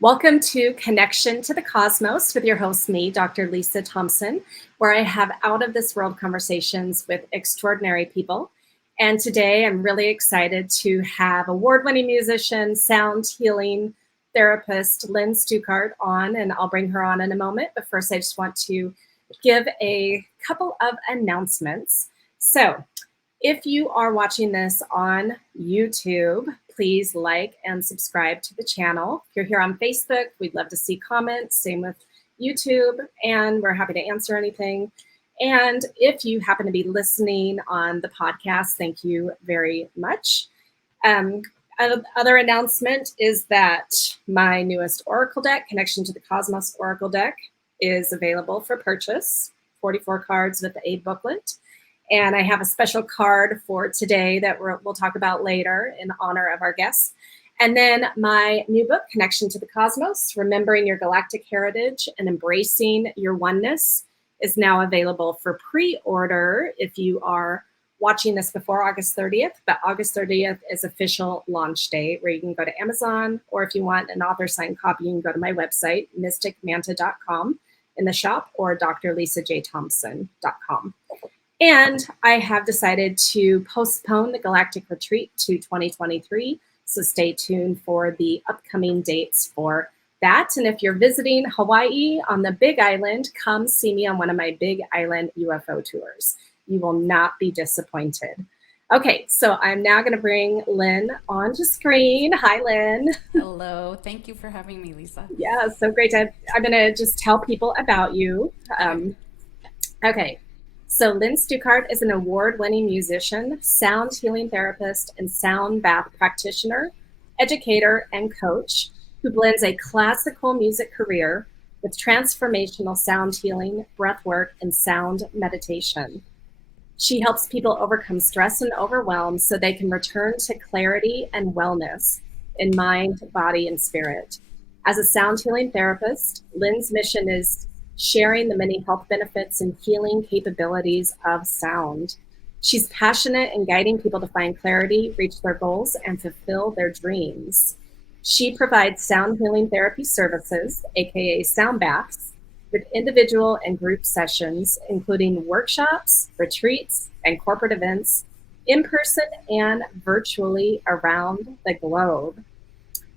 Welcome to Connection to the Cosmos with your host, me, Dr. Lisa Thompson, where I have out of this world conversations with extraordinary people. And today I'm really excited to have award-winning musician, sound healing therapist, Lynne Stukart on, and I'll bring her on in a moment. But first, I just want to give a couple of announcements. So, if you are watching this on YouTube, please like and subscribe to the channel. If you're here on Facebook, we'd love to see comments. Same with YouTube, and we're happy to answer anything. And if you happen to be listening on the podcast, thank you very much. Um, Other announcement is that my newest Oracle deck, Connection to the Cosmos Oracle deck, is available for purchase. 44 cards with a booklet. And I have a special card for today that we'll talk about later in honor of our guests. And then my new book, Connection to the Cosmos, Remembering Your Galactic Heritage and Embracing Your Oneness, is now available for pre-order if you are watching this before August 30th. But August 30th is official launch date where you can go to Amazon, or if you want an author signed copy, you can go to my website, mysticmanta.com in the shop, or drlisajthompson.com. And I have decided to postpone the Galactic Retreat to 2023. So stay tuned for the upcoming dates for that. And if you're visiting Hawaii on the Big Island, come see me on one of my Big Island UFO tours. You will not be disappointed. Okay, so I'm now going to bring Lynne onto screen. Hi, Lynne. Hello. Thank you for having me, Lisa. Yeah, so great. I'm going to just tell people about you. Okay. So Lynne Stukart is an award-winning musician, sound healing therapist, and sound bath practitioner, educator, and coach who blends a classical music career with transformational sound healing, breathwork, and sound meditation. She helps people overcome stress and overwhelm so they can return to clarity and wellness in mind, body, and spirit. As a sound healing therapist, Lynne's mission is sharing the many health benefits and healing capabilities of sound. She's passionate in guiding people to find clarity, reach their goals, and fulfill their dreams. She provides sound healing therapy services, aka sound baths, with individual and group sessions, including workshops, retreats, and corporate events, in person and virtually around the globe.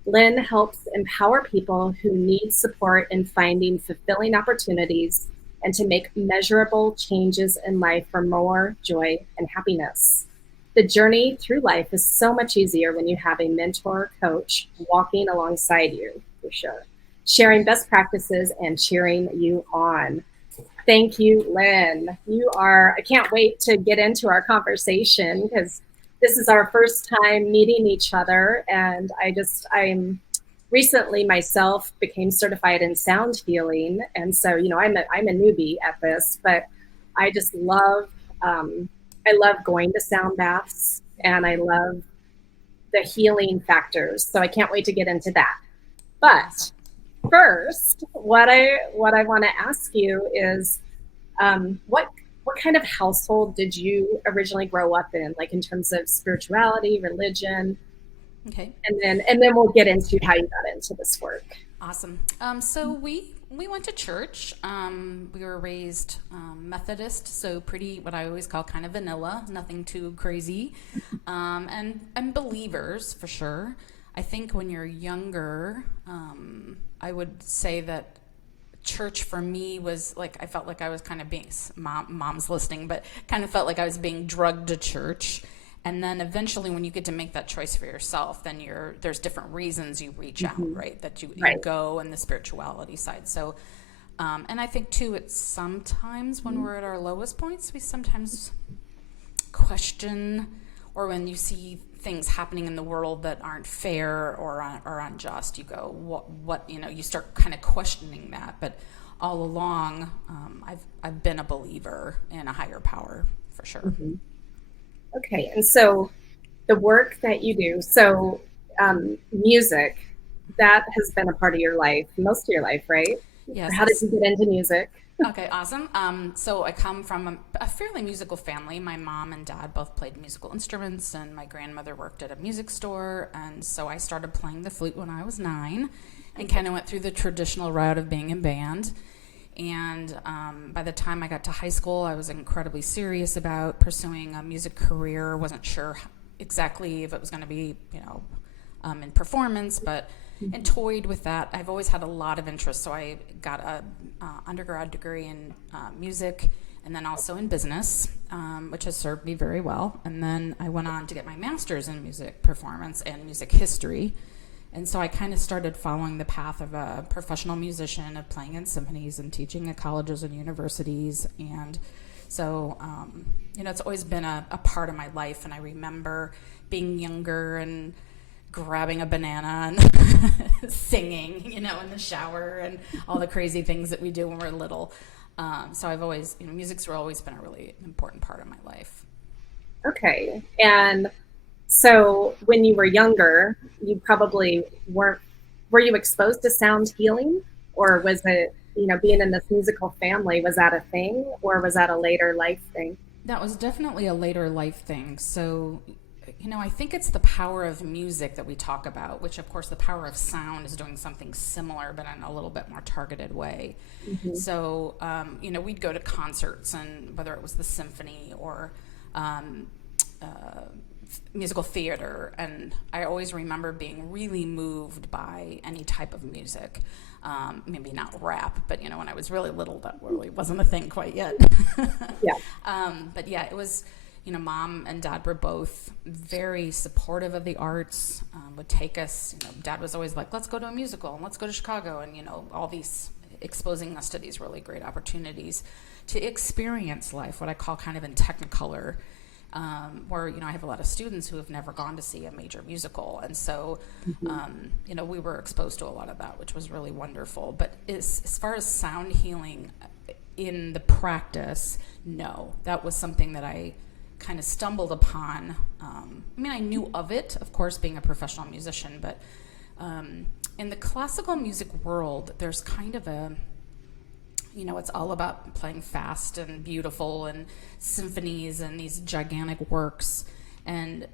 Lynne helps empower people who need support in finding fulfilling opportunities and to make measurable changes in life for more joy and happiness. The journey through life is so much easier when you have a mentor coach walking alongside you, for sure, sharing best practices and cheering you on. Thank you, Lynne. I can't wait to get into our conversation because this is our first time meeting each other. And I'm recently myself became certified in sound healing. And so, I'm a newbie at this, but I just I love going to sound baths and I love the healing factors. So I can't wait to get into that. But first, what I want to ask you is, what kind of household did you originally grow up in, like in terms of spirituality, religion, Okay. and then we'll get into how you got into this work. Awesome. So we went to church. We were raised Methodist, so pretty what I always call kind of vanilla, nothing too crazy, and believers for sure. I think when you're younger, I would say that church for me was like I felt like I was kind of being mom's listening, but kind of felt like I was being drugged to church. And then eventually, when you get to make that choice for yourself, then there's different reasons you reach out, right? That you Right. go and the spirituality side. So, and I think too, it's sometimes when we're at our lowest points, we sometimes question, or when you see things happening in the world that aren't fair or unjust, you go, what, you start kind of questioning that. But all along, I've been a believer in a higher power for sure. Okay, and so the work that you do, so music, that has been a part of your life, most of your life, right? Yes, How did you get into music? okay, awesome. So I come from a fairly musical family. My mom and dad both played musical instruments, and my grandmother worked at a music store. And so I started playing the flute when I was 9. and kind of went through the traditional route of being in band. And by the time I got to high school, I was incredibly serious about pursuing a music career. Wasn't sure exactly if it was going to be, in performance, but and toyed with that. I've always had a lot of interest, so I got a undergrad degree in music, and then also in business, which has served me very well. And then I went on to get my master's in music performance and music history. And so I kind of started following the path of a professional musician, of playing in symphonies and teaching at colleges and universities. And so, it's always been a part of my life. And I remember being younger and grabbing a banana and singing, in the shower, and all the crazy things that we do when we're little. So I've always, music's always been a really important part of my life. Okay. And so when you were younger, you probably were you exposed to sound healing, or was it, being in this musical family, was that a thing, or was that a later life thing? That was definitely a later life thing. So, I think it's the power of music that we talk about, which, of course, the power of sound is doing something similar, but in a little bit more targeted way. Mm-hmm. So, we'd go to concerts, and whether it was the symphony or musical theater, and I always remember being really moved by any type of music. Maybe not rap, but when I was really little, that really wasn't a thing quite yet. Yeah. But yeah, it was. Mom and Dad were both very supportive of the arts. Would take us. Dad was always like, "Let's go to a musical, and let's go to Chicago," and all these, exposing us to these really great opportunities to experience life, what I call kind of in Technicolor. Where I have a lot of students who have never gone to see a major musical, and so we were exposed to a lot of that, which was really wonderful. But as far as sound healing in the practice, no, that was something that I kind of stumbled upon. I knew of it, of course, being a professional musician, but in the classical music world, there's kind of a it's all about playing fast and beautiful and symphonies and these gigantic works. And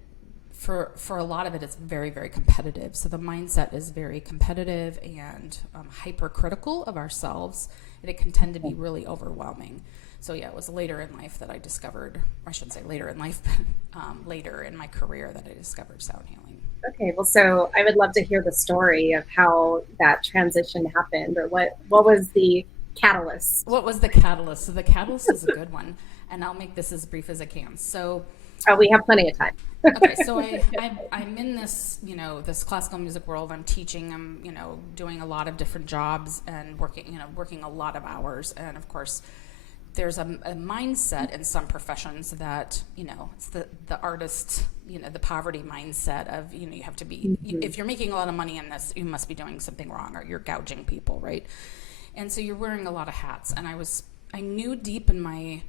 for a lot of it, it's very, very competitive. So the mindset is very competitive and hypercritical of ourselves. And it can tend to be really overwhelming. So yeah, it was later in life that I discovered, or I shouldn't say later in life, but later in my career that I discovered sound healing. Okay, well, so I would love to hear the story of how that transition happened, or what was the catalyst? What was the catalyst? So the catalyst is a good one, and I'll make this as brief as I can. So, we have plenty of time. Okay, so I'm in this, this classical music world. I'm teaching. I'm, doing a lot of different jobs and working a lot of hours. And of course, there's a mindset in some professions that, it's the artist, the poverty mindset of, you have to be, if you're making a lot of money in this, you must be doing something wrong, or you're gouging people, right? And so you're wearing a lot of hats. And I knew deep in my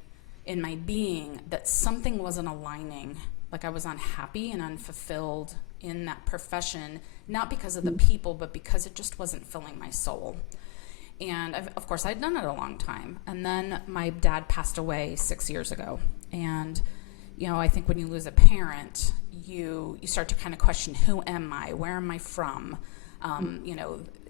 being that something wasn't aligning. Like I was unhappy and unfulfilled in that profession, not because of the people, but because it just wasn't filling my soul. And of course, I'd done it a long time. And then my dad passed away 6 years ago. And, I think when you lose a parent, you start to kind of question, who am I? Where am I from?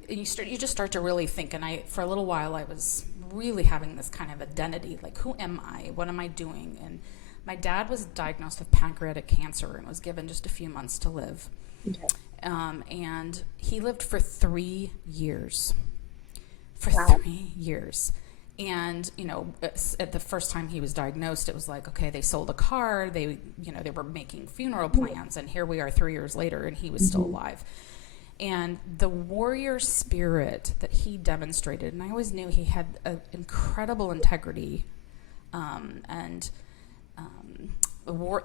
You just start to really think. And for a little while, I was really having this kind of identity, like, who am I? What am I doing? And my dad was diagnosed with pancreatic cancer and was given just a few months to live. Okay. And he lived for 3 years. Wow. 3 years. And, at the first time he was diagnosed, it was like, okay, they sold a car, they were making funeral plans, and here we are 3 years later, and he was still alive. And the warrior spirit that he demonstrated, and I always knew he had an incredible integrity,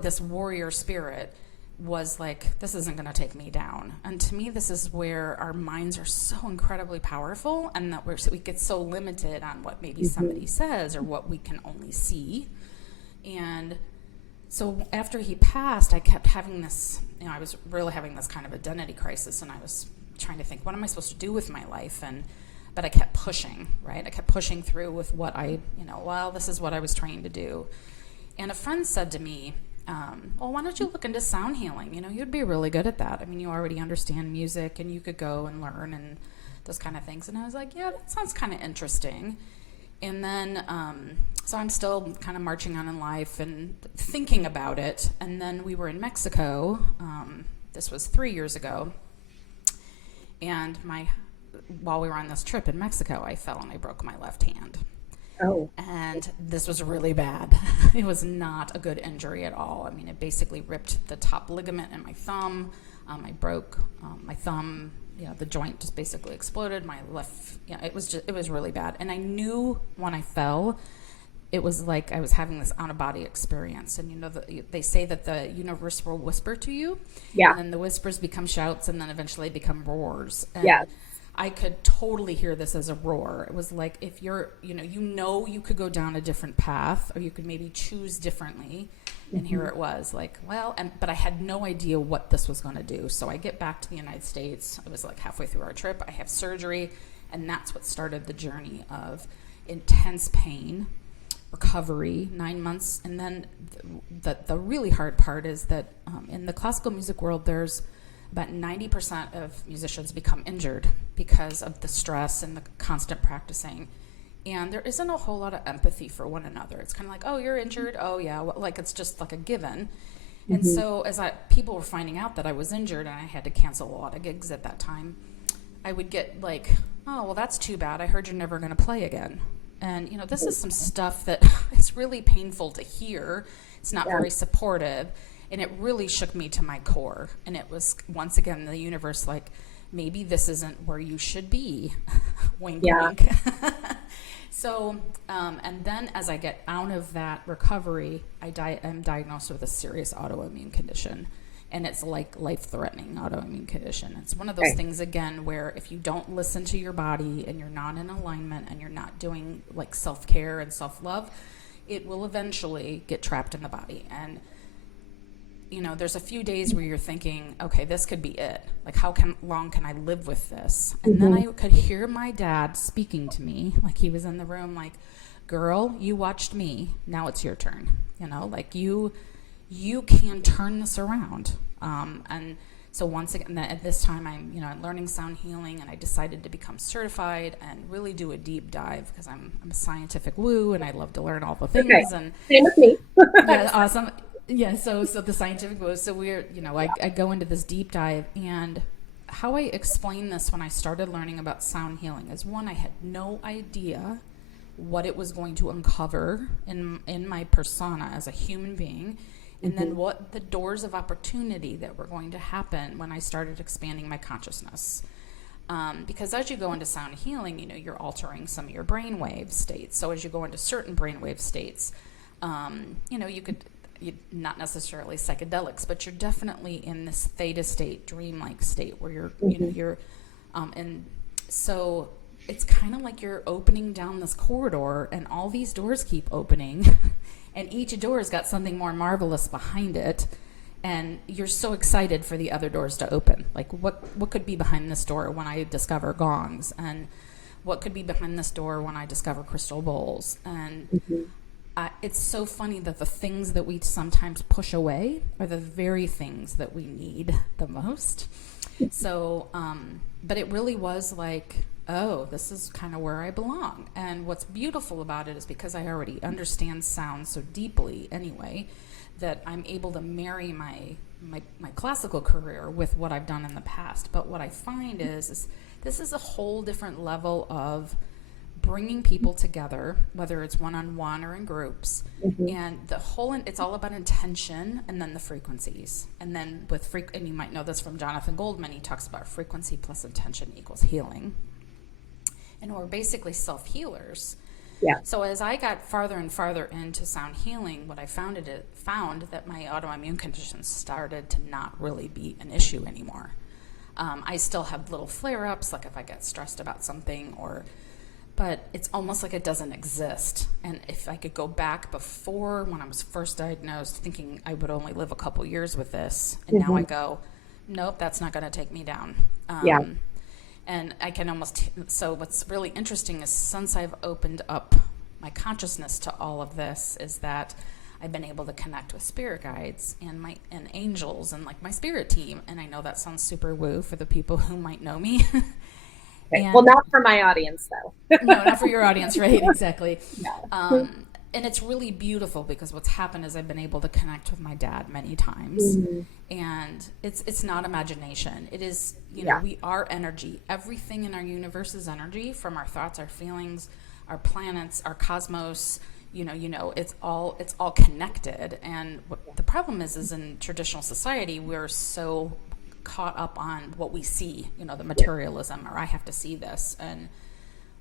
this warrior spirit was like, this isn't going to take me down. And to me, this is where our minds are so incredibly powerful, and that we get so limited on what maybe somebody says or what we can only see. And so after he passed, I kept having this, I was really having this kind of identity crisis, and I was trying to think, what am I supposed to do with my life? But I kept pushing, right? I kept pushing through with what this is what I was trying to do. And a friend said to me, well, why don't you look into sound healing? You'd be really good at that. You already understand music, and you could go and learn. And those kind of things. And I was like, yeah, that sounds kind of interesting. And then, so I'm still kind of marching on in life and thinking about it. And then we were in Mexico. This was 3 years ago. And while we were on this trip in Mexico, I fell and I broke my left hand. Oh. And this was really bad. It was not a good injury at all. I mean, it basically ripped the top ligament in my thumb. I broke my thumb. Yeah, the joint just basically exploded. My left, it was really bad. And I knew when I fell, it was like I was having this out-of-body experience. And they say that the universe will whisper to you. Yeah. And then the whispers become shouts, and then eventually become roars. And Yes. I could totally hear this as a roar. It was like if you could go down a different path, or you could maybe choose differently. And here it was like, but I had no idea what this was going to do. So I get back to the United States. I was like halfway through our trip. I have surgery, and that's what started the journey of intense pain, recovery, 9 months. And then the really hard part is that in the classical music world, there's about 90% of musicians become injured because of the stress and the constant practicing. And there isn't a whole lot of empathy for one another. It's kind of like, oh, you're injured. Oh, yeah. Well, like it's just like a given. And so as people were finding out that I was injured and I had to cancel a lot of gigs at that time, I would get like, oh, well, that's too bad. I heard you're never going to play again. And, this is some stuff that is really painful to hear. It's not very supportive. And it really shook me to my core. And it was, once again, the universe like, maybe this isn't where you should be. Wink, wink. So, and then as I get out of that recovery, I'm diagnosed with a serious autoimmune condition. And it's like life-threatening autoimmune condition. It's one of those things, again, where if you don't listen to your body and you're not in alignment and you're not doing like self-care and self-love, it will eventually get trapped in the body. And there's a few days where you're thinking, okay, this could be it. Like, long can I live with this? And then I could hear my dad speaking to me, like he was in the room, like, girl, you watched me. Now it's your turn. Like you can turn this around. And so once again, at this time, I'm, learning sound healing, and I decided to become certified and really do a deep dive because I'm a scientific woo, and I love to learn all the things. Okay. And same with me. yeah, awesome. Yeah, so the scientific was, so we're, I go into this deep dive, and how I explained this when I started learning about sound healing is, one, I had no idea what it was going to uncover in my persona as a human being, and then what the doors of opportunity that were going to happen when I started expanding my consciousness. Because as you go into sound healing, you're altering some of your brainwave states. So as you go into certain brainwave states, not necessarily psychedelics, but you're definitely in this theta state, dreamlike state where you're, and so it's kind of like you're opening down this corridor, and all these doors keep opening, and each door's got something more marvelous behind it, and you're so excited for the other doors to open. Like, what could be behind this door when I discover gongs, and what could be behind this door when I discover crystal bowls, and it's so funny that the things that we sometimes push away are the very things that we need the most. So, but it really was like, oh, this is kind of where I belong. And what's beautiful about it is because I already understand sound so deeply anyway, that I'm able to marry my classical career with what I've done in the past. But what I find is this is a whole different level of bringing people together, whether it's one-on-one or in groups, and it's all about intention and then the frequencies. And then and you might know this from Jonathan Goldman, he talks about frequency plus intention equals healing. And we're basically self-healers. Yeah. So as I got farther and farther into sound healing, what I found that my autoimmune conditions started to not really be an issue anymore. I still have little flare-ups, like if I get stressed about something, but it's almost like it doesn't exist. And if I could go back before, when I was first diagnosed, thinking I would only live a couple years with this, and now I go, nope, that's not going to take me down. And I can so what's really interesting is, since I've opened up my consciousness to all of this, is that I've been able to connect with spirit guides and angels and like my spirit team. And I know that sounds super woo for the people who might know me. Okay. Well, And not for my audience though. no, not for your audience, right? Exactly. Yeah. And it's really beautiful because what's happened is I've been able to connect with my dad many times, Mm, and it's not imagination. It is, yeah. we are energy. Everything in our universe is energy, from our thoughts, our feelings, our planets, our cosmos. It's all connected. And what the problem is in traditional society, we're so caught up on what we see, the materialism, or I have to see this. And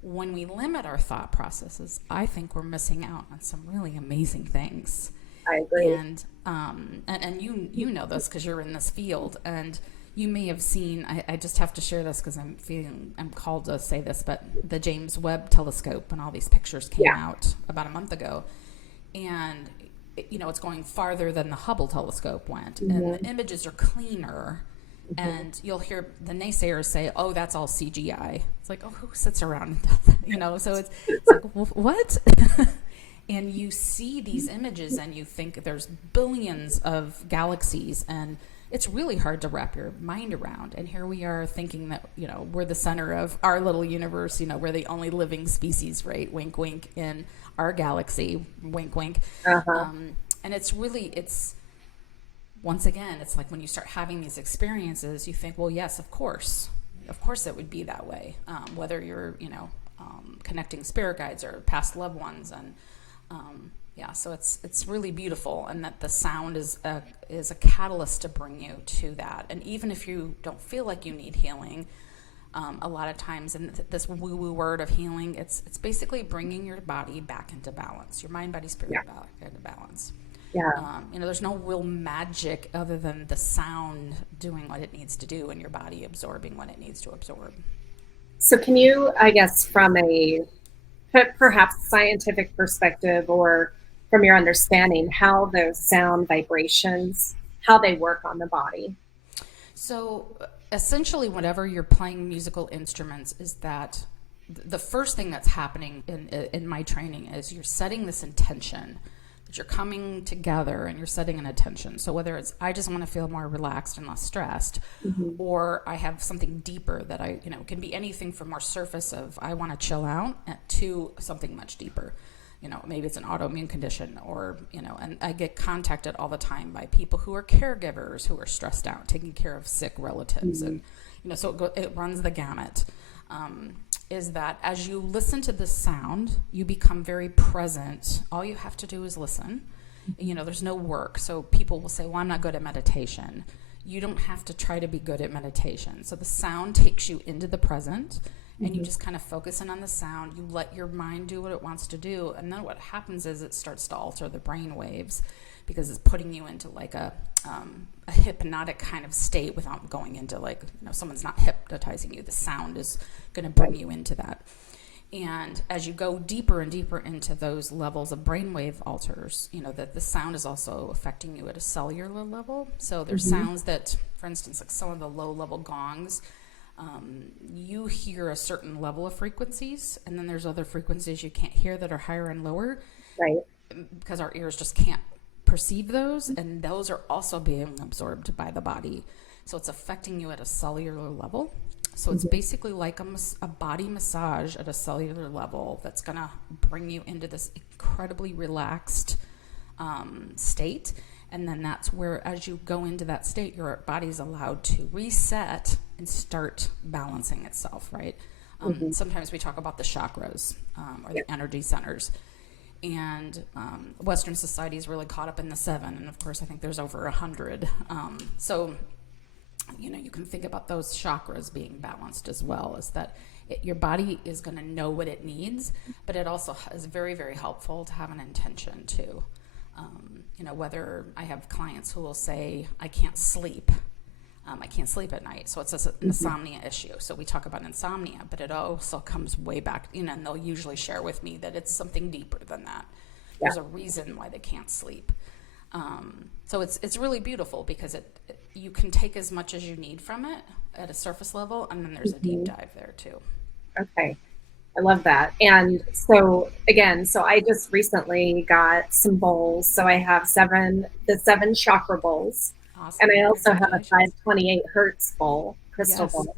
when we limit our thought processes, I think we're missing out on some really amazing things. I agree. And you know this because you're in this field, and you may have seen. I just have to share this because I'm called to say this, but the James Webb Telescope and all these pictures came Yeah. out about a month ago, and it's going farther than the Hubble telescope went, and the Hmm. images are cleaner. Hmm. And you'll hear the naysayers say, "Oh, that's all CGI." It's like, "Oh, who sits around?" So it's like, well, what? And you see these images and you think there's billions of galaxies, and it's really hard to wrap your mind around. And here we are thinking that, we're the center of our little universe, we're the only living species, right? Wink, wink, in our galaxy, wink, wink. Uh-huh. And it's once again, it's like when you start having these experiences, you think, well, yes, of course it would be that way. Whether you're, connecting spirit guides or past loved ones. And yeah, so it's really beautiful, and that the sound is a catalyst to bring you to that. And even if you don't feel like you need healing, a lot of times, and this woo-woo word of healing, it's basically bringing your body back into balance, your mind, body, spirit Yeah. back into balance. Yeah. There's no real magic other than the sound doing what it needs to do and your body absorbing what it needs to absorb. So can you, I guess, from a perhaps scientific perspective or from your understanding, how those sound vibrations, how they work on the body? So essentially, whenever you're playing musical instruments, is that the first thing that's happening in my training is you're setting this intention, that you're coming together and you're setting an intention. So whether it's I just want to feel more relaxed and less stressed, Hmm. or I have something deeper that can be anything from our surface of I want to chill out to something much deeper. Maybe it's an autoimmune condition, or, and I get contacted all the time by people who are caregivers who are stressed out, taking care of sick relatives. Hmm. And, so it runs the gamut. Is that as you listen to this sound, you become very present. All you have to do is listen. There's no work. So people will say, well, I'm not good at meditation. You don't have to try to be good at meditation. So the sound takes you into the present, and you Hmm. just kind of focus in on the sound. You let your mind do what it wants to do. And then what happens is it starts to alter the brain waves, because it's putting you into like a hypnotic kind of state without going into like, someone's not hypnotizing you. The sound is going to bring Right. you into that. And as you go deeper and deeper into those levels of brainwave alters, that the sound is also affecting you at a cellular level. So there's Hmm. sounds that, for instance, like some of the low level gongs, you hear a certain level of frequencies, and then there's other frequencies you can't hear that are higher and lower, Right. because our ears just can't perceive those, and those are also being absorbed by the body. So it's affecting you at a cellular level. So it's Hmm. basically like a body massage at a cellular level that's going to bring you into this incredibly relaxed state. And then that's where, as you go into that state, your body's allowed to reset and start balancing itself, right? Hmm. Sometimes we talk about the chakras, or Yeah. the energy centers. And Western society is really caught up in the 7. And of course, I think there's over 100. So you can think about those chakras being balanced as well, is that your body is going to know what it needs, but it also is very, very helpful to have an intention too. Whether I have clients who will say, I can't sleep. I can't sleep at night. So it's an Hmm. insomnia issue. So we talk about insomnia, but it also comes way back, and they'll usually share with me that it's something deeper than that. Yeah. There's a reason why they can't sleep. So it's really beautiful, because you can take as much as you need from it at a surface level, and then there's a deep Hmm. dive there too. Okay. I love that. And so again, so I just recently got some bowls. So I have the 7 chakra bowls. And Awesome. I also have a Congratulations. 528 hertz bowl, crystal Yes. bowl.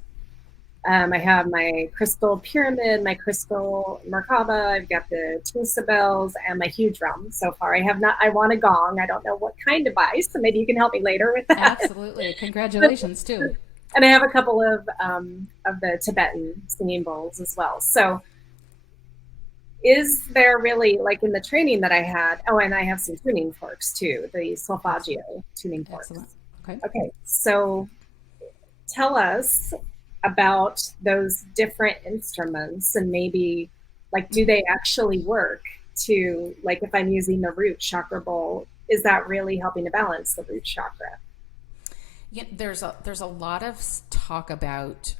I have my crystal pyramid, my crystal Merkaba. I've got the Tinsa bells and my huge drum. So far, I have not. I want a gong. I don't know what kind to buy, so maybe you can help me later with that. Absolutely. Congratulations, too. And I have a couple of the Tibetan singing bowls as well. So, is there really like in the training that I had? Oh, and I have some tuning forks too, the Excellent. solfeggio tuning Excellent. forks. Okay. Okay, so tell us about those different instruments and maybe like do Mm-hmm. they actually work to like if I'm using the root chakra bowl, is that really helping to balance the root chakra? Yeah, there's a lot of talk about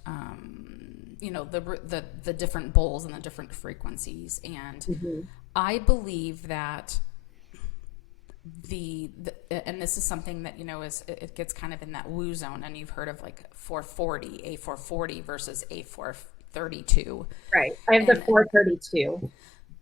the different bowls and the different frequencies, and Mm-hmm. I believe that and this is something that is it gets kind of in that woo zone, and you've heard of like 440 A440 versus A432. Right. I have the And 432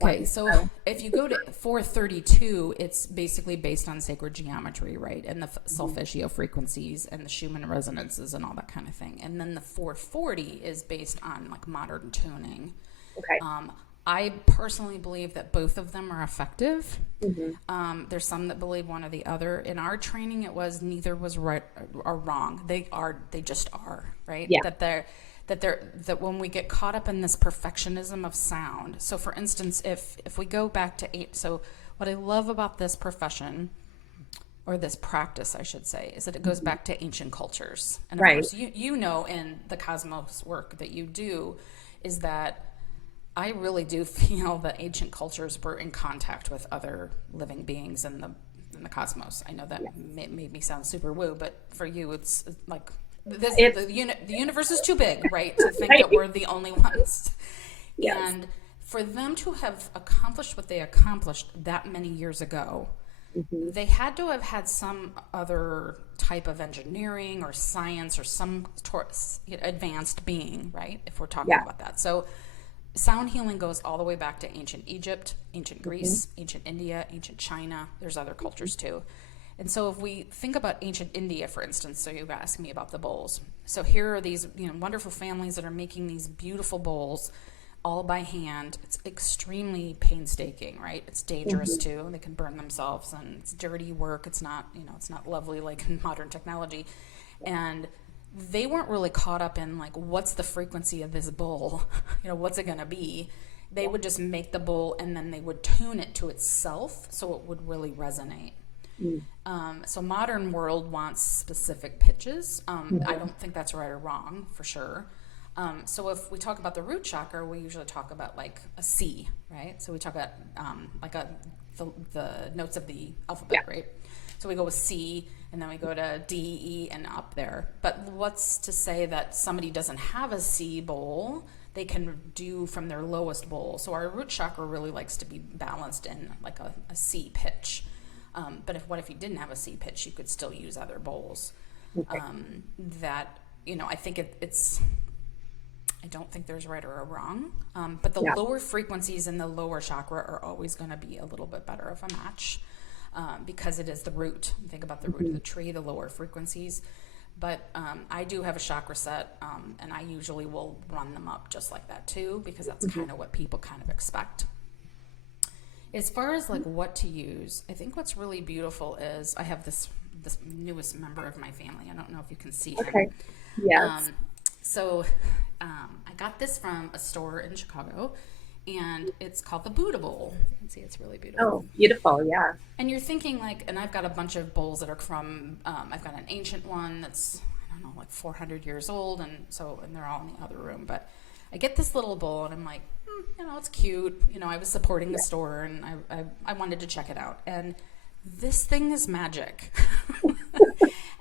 okay, one. so So, if you go to 432, it's basically based on sacred geometry, right? And the solfeggio frequencies and the Schumann resonances and all that kind of thing. And then the 440 is based on like modern tuning. okay. Um, I personally believe that both of them are effective. Mm-hmm. There's some that believe one or the other. In our training, it was neither was right or wrong. They just are, right? Yeah. That when we get caught up in this perfectionism of sound. So for instance, if we go back to eight, so what I love about this profession, or this practice I should say, is that it goes back to ancient cultures. And of Right. course you know in the cosmos work that you do is that I really do feel that ancient cultures were in contact with other living beings in the cosmos. I know that Yes. made me sound super woo, but for you, it's like It's the universe is too big, right, to think right. that we're the only ones. Yes. And for them to have accomplished what they accomplished that many years ago, Mm-hmm. they had to have had some other type of engineering or science or some advanced being, right? If we're talking Yeah. about that. So sound healing goes all the way back to ancient Egypt, ancient Mm-hmm. Greece, ancient India, ancient China. There's other cultures too. And so if we think about ancient India, for instance, so you asked me about the bowls. So here are these wonderful families that are making these beautiful bowls all by hand. It's extremely painstaking, right? It's dangerous Mm-hmm. too. They can burn themselves, and it's dirty work. It's not, it's not lovely like in modern technology. And they weren't really caught up in like what's the frequency of this bowl, what's it going to be. They would just make the bowl and then they would tune it to itself so it would really resonate. Mm-hmm. So modern world wants specific pitches. I Mm-hmm. don't think that's right or wrong for sure. So if we talk about the root chakra, we usually talk about like a C, right? So we talk about like the notes of the alphabet, Yeah. right? So we go with C, and then we go to D, E, and up there. But what's to say that somebody doesn't have a C bowl? They can do from their lowest bowl. So our root chakra really likes to be balanced in like a C pitch. But what if you didn't have a C pitch? You could still use other bowls. Okay. That I think it's. I don't think there's right or a wrong. But the Yeah. lower frequencies in the lower chakra are always going to be a little bit better of a match. Because it is the root. Think about the root of Mm-hmm. the tree, the lower frequencies. But I do have a chakra set, and I usually will run them up just like that too, because that's Mm-hmm. kind of what people kind of expect. As far as like what to use, I think what's really beautiful is I have this newest member of my family. I don't know if you can see him. Okay. Yes. Um, so I got this from a store in Chicago, and it's called the Buddha Bowl. You can see it's really beautiful. Oh, beautiful. Yeah. And you're thinking like, and I've got a bunch of bowls that are from, I've got an ancient one that's, I don't know, like 400 years old. And they're all in the other room. But I get this little bowl and I'm like, it's cute. I was supporting the Yeah. store and I wanted to check it out. And this thing is magic.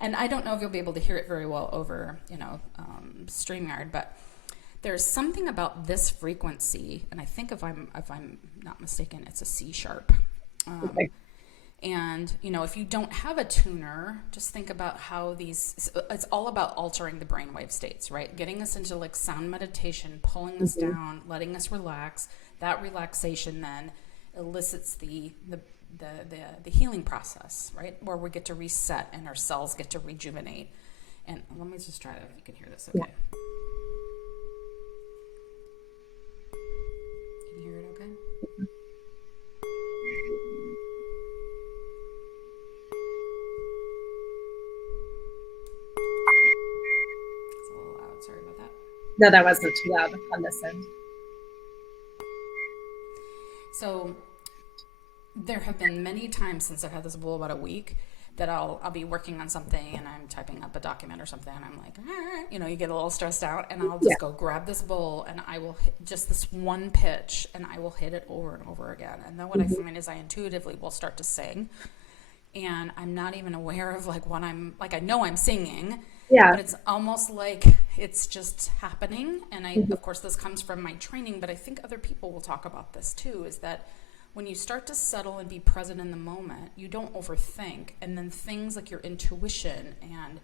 And I don't know if you'll be able to hear it very well over, StreamYard, but there's something about this frequency, and I think if I'm not mistaken, it's a C sharp. Okay. And if you don't have a tuner, just think about how it's all about altering the brainwave states, right? Getting us into like sound meditation, pulling us Mm-hmm. down, letting us relax. That relaxation then elicits the healing process, right? Where we get to reset and our cells get to rejuvenate. And let me just try to, if you can hear this, Yeah. okay. No, that wasn't too loud on this end. So there have been many times since I've had this bowl about a week that I'll be working on something and I'm typing up a document or something and I'm like, ah, you get a little stressed out, and I'll Yeah. just go grab this bowl and I will hit just this one pitch and I will hit it over and over again. And then what I find is I intuitively will start to sing, and I'm not even aware of like what I'm like. I know I'm singing, Yeah. but it's almost like it's just happening. And of course, this comes from my training, but I think other people will talk about this too, is that when you start to settle and be present in the moment, you don't overthink. And then things like your intuition and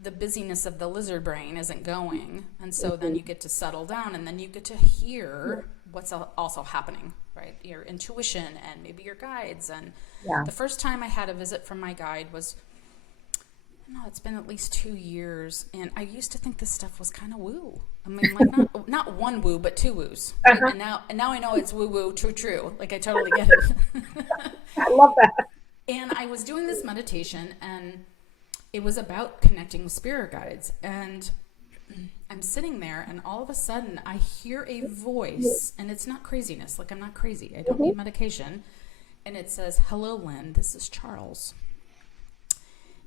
the busyness of the lizard brain isn't going. And so then you get to settle down, and then you get to hear what's also happening, right? Your intuition and maybe your guides. And Yeah. the first time I had a visit from my guide was, no, it's been at least 2 years, and I used to think this stuff was kind of woo. I mean, like not one woo, but two woos. Right? Uh-huh. And now I know it's woo woo, true. Like I totally get it. I love that. And I was doing this meditation, and it was about connecting with spirit guides. And I'm sitting there, and all of a sudden, I hear a voice, and it's not craziness. Like I'm not crazy. I don't need medication. And it says, "Hello, Lynn. This is Charles."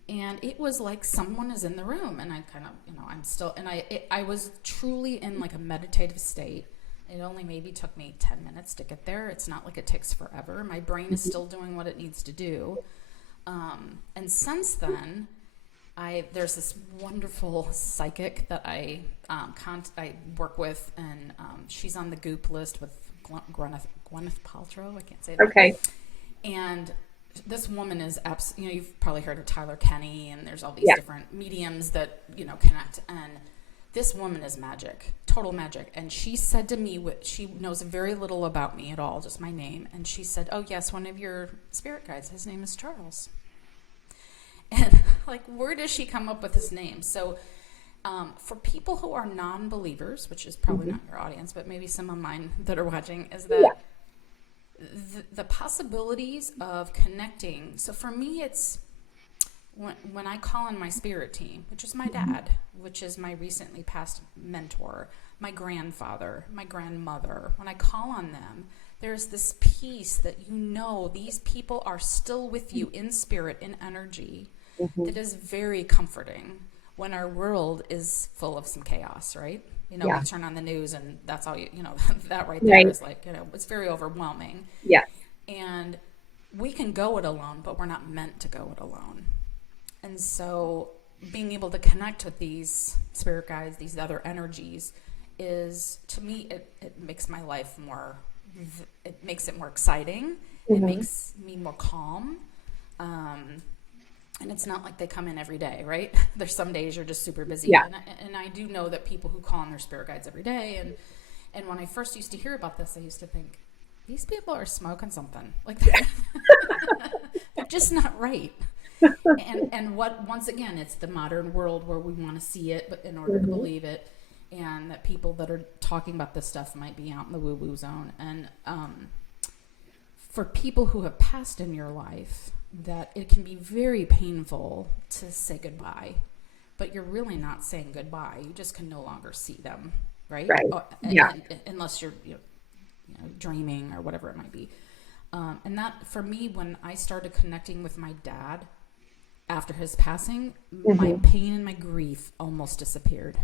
And it was like someone is in the room, and I kind of, I'm still, and I was truly in like a meditative state. It only maybe took me 10 minutes to get there. It's not like it takes forever. My brain is still doing what it needs to do. And since then, there's this wonderful psychic that I work with, and she's on the Goop list with Gwyneth Paltrow. I can't say that. Okay. And this woman is you've probably heard of Tyler Kenny, and there's all these different mediums that connect, and this woman is magic, total magic. And she said to me, she knows very little about me at all, just my name, and she said, "Oh yes, one of your spirit guides, his name is Charles." And like, where does she come up with his name? So for people who are non-believers, which is probably not your audience, but maybe some of mine that are watching, is that the possibilities of connecting. So for me, it's when I call on my spirit team, which is my dad, which is my recently passed mentor, my grandfather, my grandmother, when I call on them, there's this peace that these people are still with you in spirit, in energy, that is very comforting when our world is full of some chaos, right? We turn on the news and that's all that right there is like, it's very overwhelming. Yeah. And we can go it alone, but we're not meant to go it alone. And so being able to connect with these spirit guides, these other energies, is, to me, it makes my life more, it makes it more exciting. It makes me more calm. And it's not like they come in every day, right? There's some days you're just super busy. Yeah. And I do know that people who call on their spirit guides every day. And when I first used to hear about this, I used to think, these people are smoking something. Like they're just not right. And once again, it's the modern world where we want to see it, but in order to believe it, and that people that are talking about this stuff might be out in the woo-woo zone. And for people who have passed in your life, that it can be very painful to say goodbye, but you're really not saying goodbye. You just can no longer see them, right? Unless you're dreaming or whatever it might be. And that, for me, when I started connecting with my dad after his passing, my pain and my grief almost disappeared,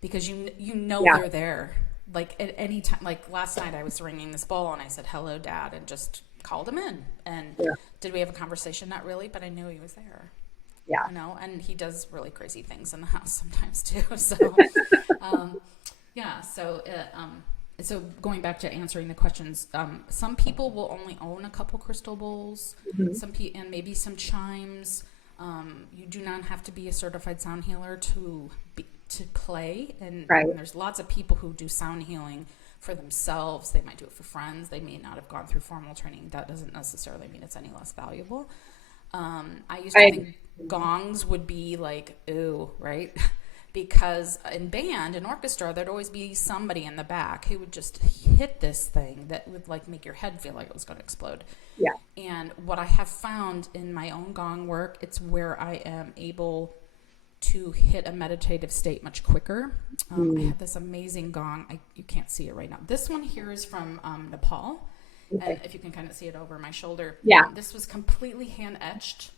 because they're there. Like at any time, like last night I was ringing this bowl and I said, "Hello, Dad," and just called him in. And did we have a conversation? Not really, but I knew he was there. Yeah. And he does really crazy things in the house sometimes too. So, so going back to answering the questions, some people will only own a couple crystal bowls, and maybe some chimes. You do not have to be a certified sound healer to play, and there's lots of people who do sound healing for themselves. They might do it for friends. They may not have gone through formal training. That doesn't necessarily mean it's any less valuable. I used to think gongs would be like, ooh, right? Because in orchestra, there'd always be somebody in the back who would just hit this thing that would like make your head feel like it was going to explode. Yeah. And what I have found in my own gong work, it's where I am able to hit a meditative state much quicker. I have this amazing gong. You can't see it right now. This one here is from Nepal. Okay. And if you can kind of see it over my shoulder. Yeah. This was completely hand etched.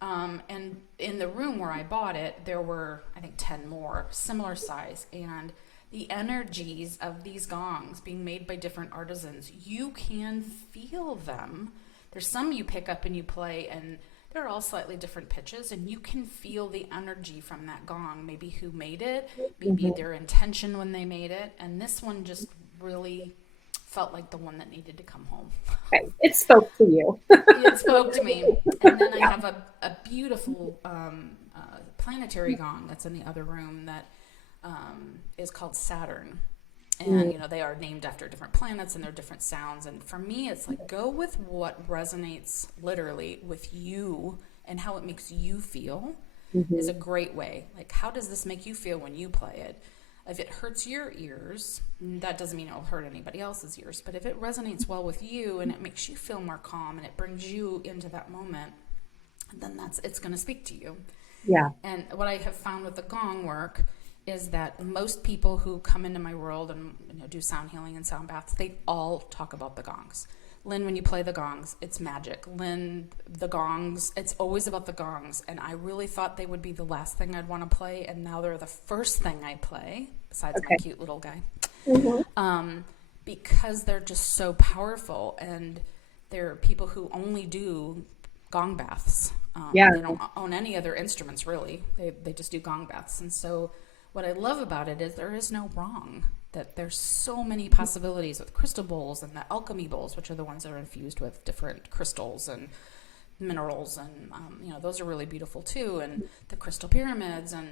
And in the room where I bought it, there were, I think, 10 more similar size. And the energies of these gongs being made by different artisans, you can feel them. There's some you pick up and you play, and they're all slightly different pitches, and you can feel the energy from that gong, maybe who made it, maybe their intention when they made it. And this one just really felt like the one that needed to come home. Okay. It spoke to you. It spoke to me. And then I have a beautiful planetary gong that's in the other room that is called Saturn. And, they are named after different planets and their different sounds. And for me, it's like, go with what resonates literally with you and how it makes you feel is a great way. Like, how does this make you feel when you play it? If it hurts your ears, that doesn't mean it'll hurt anybody else's ears. But if it resonates well with you and it makes you feel more calm and it brings you into that moment, then it's going to speak to you. Yeah. And what I have found with the gong work is that most people who come into my world and do sound healing and sound baths, they all talk about the gongs. Lynne, when you play the gongs, it's magic. Lynne, the gongs, it's always about the gongs. And I really thought they would be the last thing I'd want to play, and now they're the first thing I play, besides my cute little guy. Because they're just so powerful, and there are people who only do gong baths. They don't own any other instruments, really. They just do gong baths. And so what I love about it is there is no wrong, that there's so many possibilities with crystal bowls and the alchemy bowls, which are the ones that are infused with different crystals and minerals. And, those are really beautiful too. And the crystal pyramids, and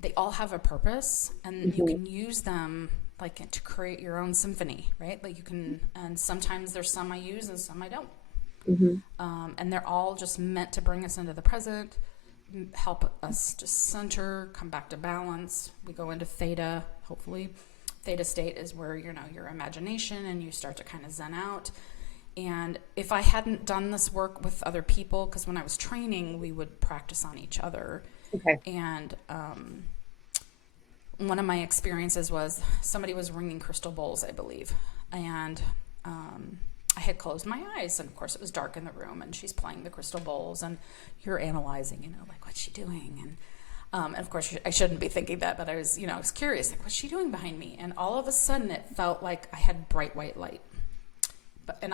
they all have a purpose, and you can use them like to create your own symphony, right? Like you can, and sometimes there's some I use and some I don't. And they're all just meant to bring us into the present, help us to center, come back to balance. We go into theta, hopefully. Theta state is where, your imagination, and you start to kind of zen out. And if I hadn't done this work with other people, because when I was training, we would practice on each other. Okay. And one of my experiences was somebody was ringing crystal bowls, I believe. And I had closed my eyes, and of course it was dark in the room, and she's playing the crystal bowls, and you're analyzing, like, what's she doing? And of course I shouldn't be thinking that, but I was curious, like, what's she doing behind me? And all of a sudden it felt like I had bright white light.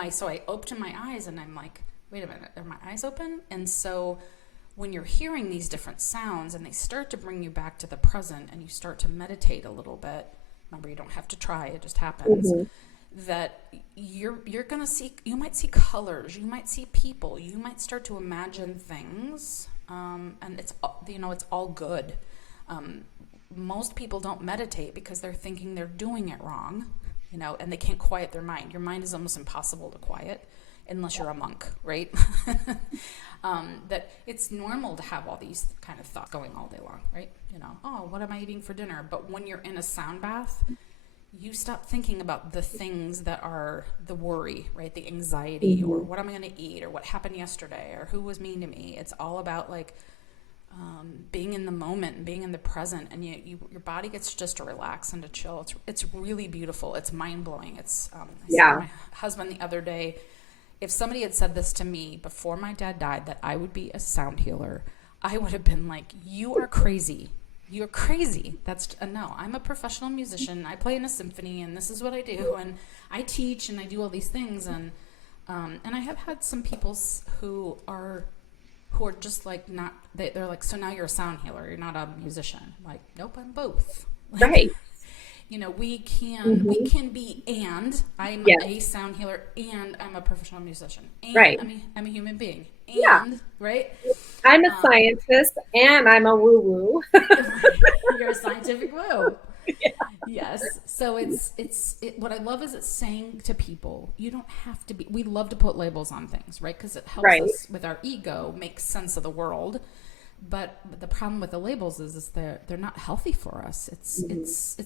So I opened my eyes, and I'm like, wait a minute, are my eyes open? And so when you're hearing these different sounds and they start to bring you back to the present, and you start to meditate a little bit, remember, you don't have to try, it just happens. That you're gonna see, you might see colors, you might see people, you might start to imagine things, and it's all good. Most people don't meditate because they're thinking they're doing it wrong, and they can't quiet their mind. Your mind is almost impossible to quiet unless you're a monk, right? That it's normal to have all these kind of thoughts going all day long, right? Oh, what am I eating for dinner? But when you're in a sound bath, you stop thinking about the things that are the worry, right? The anxiety, or what am I going to eat, or what happened yesterday, or who was mean to me. It's all about being in the moment and being in the present, and your body gets just to relax and to chill. It's really beautiful. It's mind blowing. I said to my husband the other day, if somebody had said this to me before my dad died, that I would be a sound healer, I would have been like, you are crazy. You're crazy. No, I'm a professional musician. I play in a symphony, and this is what I do, and I teach, and I do all these things. And I have had some people who are just like, not, they're like, so now you're a sound healer, you're not a musician. I'm like, nope, I'm both. Right. We can be, and I'm a sound healer, and I'm a professional musician, and right. I'm a human being, and right. I'm a scientist, and I'm a woo-woo. You're a scientific woo. Yes. So what I love is it's saying to people, you don't have to be, we love to put labels on things, right? Because it helps us with our ego make sense of the world. But the problem with the labels is they're not healthy for us. It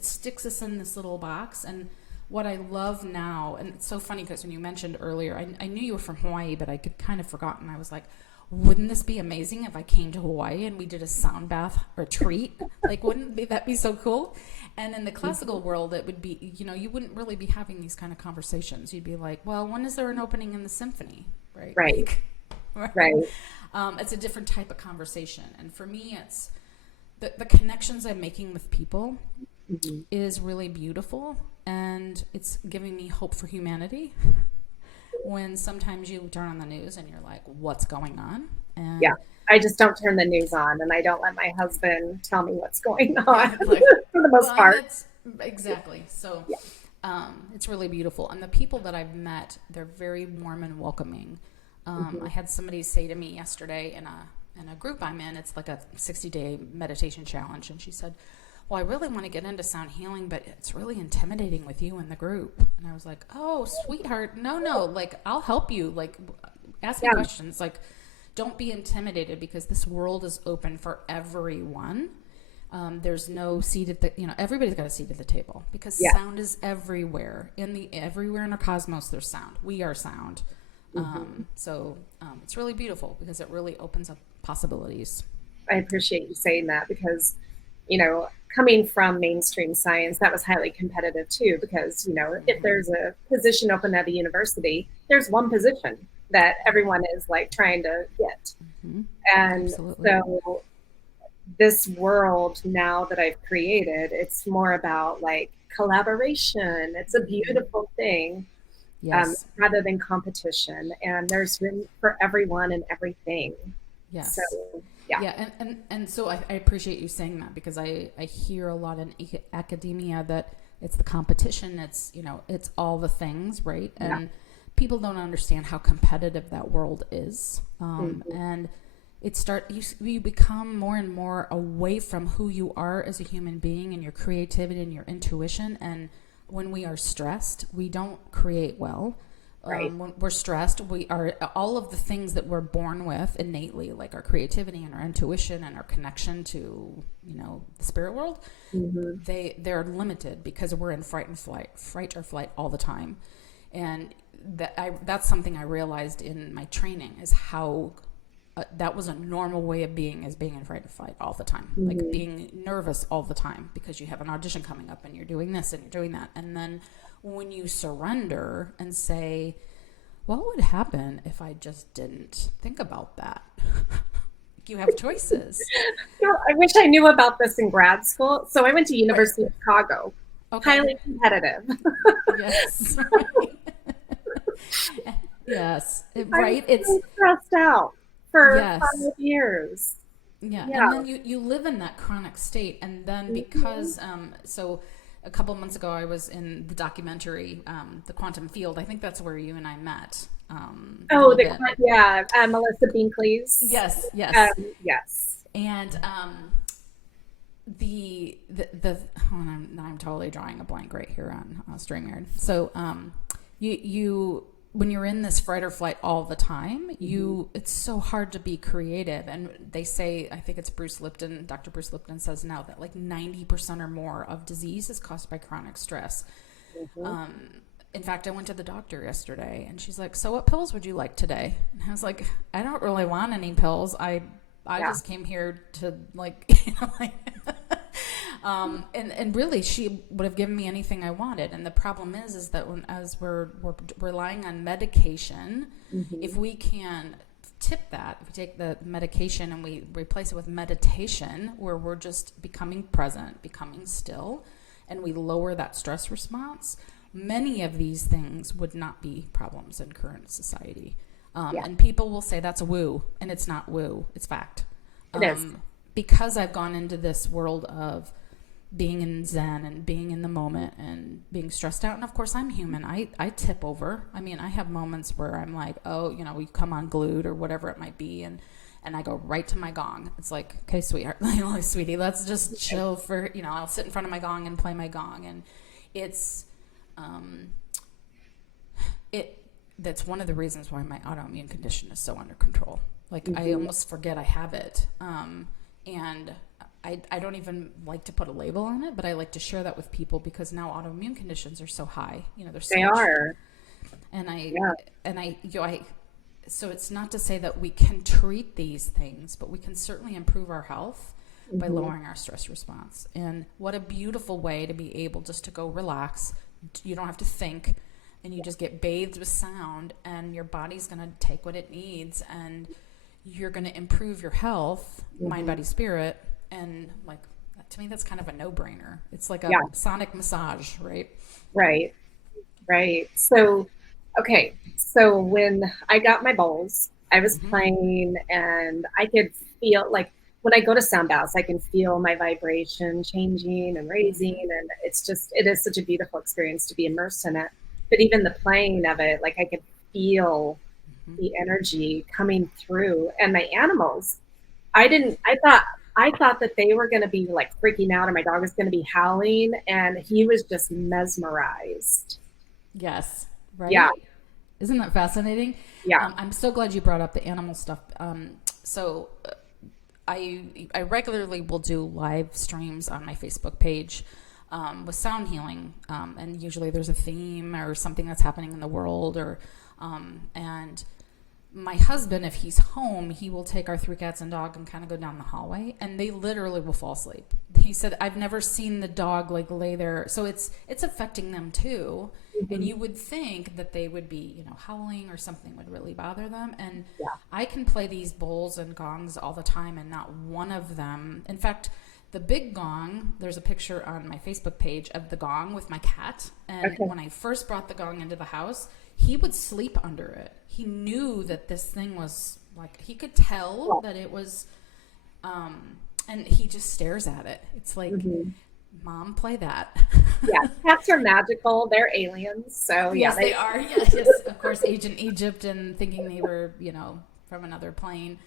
sticks us in this little box. And what I love now, and it's so funny because when you mentioned earlier, I knew you were from Hawaii, but I could kind of forgotten. I was like, wouldn't this be amazing if I came to Hawaii and we did a sound bath retreat? Like, that be so cool? And in the classical world, it would be, you wouldn't really be having these kind of conversations. You'd be like, well, when is there an opening in the symphony? Right. Right. Like, Right. It's a different type of conversation. And for me, it's the connections I'm making with people is really beautiful. And it's giving me hope for humanity. When sometimes you turn on the news and you're like, what's going on? And Yeah. I just don't turn the news on, and I don't let my husband tell me what's going on like, for the most part. Exactly. So Yeah. it's really beautiful. And the people that I've met, they're very warm and welcoming. I had somebody say to me yesterday in a group I'm in, it's like a 60-day meditation challenge. And she said, well, I really want to get into sound healing, but it's really intimidating with you in the group. And I was like, oh, sweetheart, no, like, I'll help you. Like, ask me questions. Like, don't be intimidated, because this world is open for everyone. There's no seat at the, everybody's got a seat at the table, because sound is everywhere. Everywhere in our cosmos, there's sound. We are sound. So it's really beautiful, because it really opens up possibilities. I appreciate you saying that, because, coming from mainstream science, that was highly competitive too, because, if there's a position open at a university, there's one position that everyone is like trying to get. And Absolutely. so this world now that I've created, it's more about like collaboration. It's a beautiful thing. Yes. Rather than competition. And there's room for everyone and everything. So, Yes. yeah. Yeah, and so I appreciate you saying that, because I hear a lot in academia that it's the competition, it's it's all the things, right? And people don't understand how competitive that world is, and you become more and more away from who you are as a human being, and your creativity and your intuition. And when we are stressed, we don't create well. Right. When we're stressed, we are all of the things that we're born with innately, like our creativity and our intuition and our connection to the spirit world. They're limited, because we're in fright or flight all the time. And that's something I realized in my training, is how that was a normal way of being, is being in fright or flight all the time, like being nervous all the time, because you have an audition coming up and you're doing this and you're doing that. And then when you surrender and say, what would happen if I just didn't think about that? You have choices. I wish I knew about this in grad school. So I went to University of Chicago. Okay. Highly competitive. Yes. Yes. Right. I was stressed out for Yes. 5 years. Yeah. And then you live in that chronic state. And then because, so a couple months ago, I was in the documentary, The Quantum Field. I think that's where you and I met. Melissa Binkley's. Yes. Yes. And I'm totally drawing a blank right here on StreamYard. So you when you're in this fright or flight all the time, it's so hard to be creative. And they say, I think it's Dr. Bruce Lipton says now that like 90% or more of disease is caused by chronic stress. In fact, I went to the doctor yesterday, and she's like, so what pills would you like today? And I was like, I don't really want any pills. I just came here to and really, she would have given me anything I wanted. And the problem is that as we're relying on medication, if we can tip that, if we take the medication and we replace it with meditation, where we're just becoming present, becoming still, and we lower that stress response, many of these things would not be problems in current society. And people will say that's woo, and it's not woo, it's fact. It is. Because I've gone into this world of being in Zen and being in the moment and being stressed out. And of course, I'm human. I tip over. I mean, I have moments where I'm like, we come unglued or whatever it might be. And I go right to my gong. It's like, okay, sweetheart, sweetie, let's just chill for, I'll sit in front of my gong and play my gong. And it's, that's one of the reasons why my autoimmune condition is so under control. Like I almost forget I have it. And I don't even like to put a label on it, but I like to share that with people, because now autoimmune conditions are so high. They're so They much, are. and so it's not to say that we can treat these things, but we can certainly improve our health by lowering our stress response. And what a beautiful way to be able just to go relax. You don't have to think, and you just get bathed with sound, and your body's going to take what it needs, and you're going to improve your health, mind, body, spirit. And like, to me, that's kind of a no-brainer. It's like a Yeah. sonic massage, right? Right. Right. So, okay. So when I got my bowls, I was playing and I could feel like when I go to sound baths, I can feel my vibration changing and raising. And it's just, it is such a beautiful experience to be immersed in it. But even the playing of it, like I could feel the energy coming through. And my animals, I thought that they were going to be like freaking out or my dog was going to be howling. And he was just mesmerized. Yes, Yeah. right? Isn't that fascinating? Yeah. I'm so glad you brought up the animal stuff. So I regularly will do live streams on my Facebook page with sound healing, and usually there's a theme or something that's happening in the world, or and my husband, if he's home, he will take our three cats and dog and kind of go down the hallway, and they literally will fall asleep. He said, I've never seen the dog like lay there. So it's affecting them too. And you would think that they would be, howling or something would really bother them. And Yeah. I can play these bowls and gongs all the time, and not one of them. In fact, the big gong, there's a picture on my Facebook page of the gong with my cat. And Okay. when I first brought the gong into the house, he would sleep under it. He knew that this thing was like, he could tell that it was, and he just stares at it. It's like, Mom, play that. Yeah. Cats are magical. They're aliens. So yeah, Yes, they are. Yes, yes. Of course, Ancient Egypt, and thinking they were, from another plane.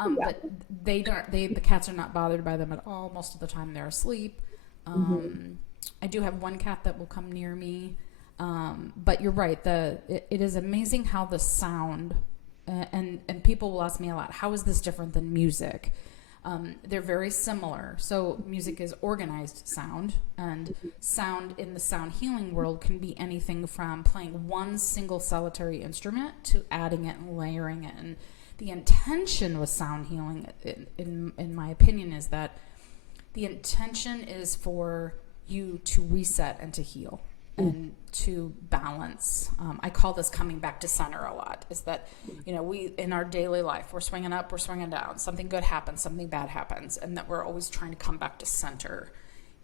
Yeah. But they don't. The cats are not bothered by them at all. Most of the time, they're asleep. I do have one cat that will come near me. But you're right. It is amazing how the sound, and people will ask me a lot, how is this different than music? They're very similar. So music is organized sound, and sound in the sound healing world can be anything from playing one single solitary instrument to adding it and layering it. And the intention with sound healing, in my opinion, is that the intention is for you to reset and to heal and to balance. I call this coming back to center a lot, is that, we, in our daily life, we're swinging up, we're swinging down, something good happens, something bad happens, and that we're always trying to come back to center.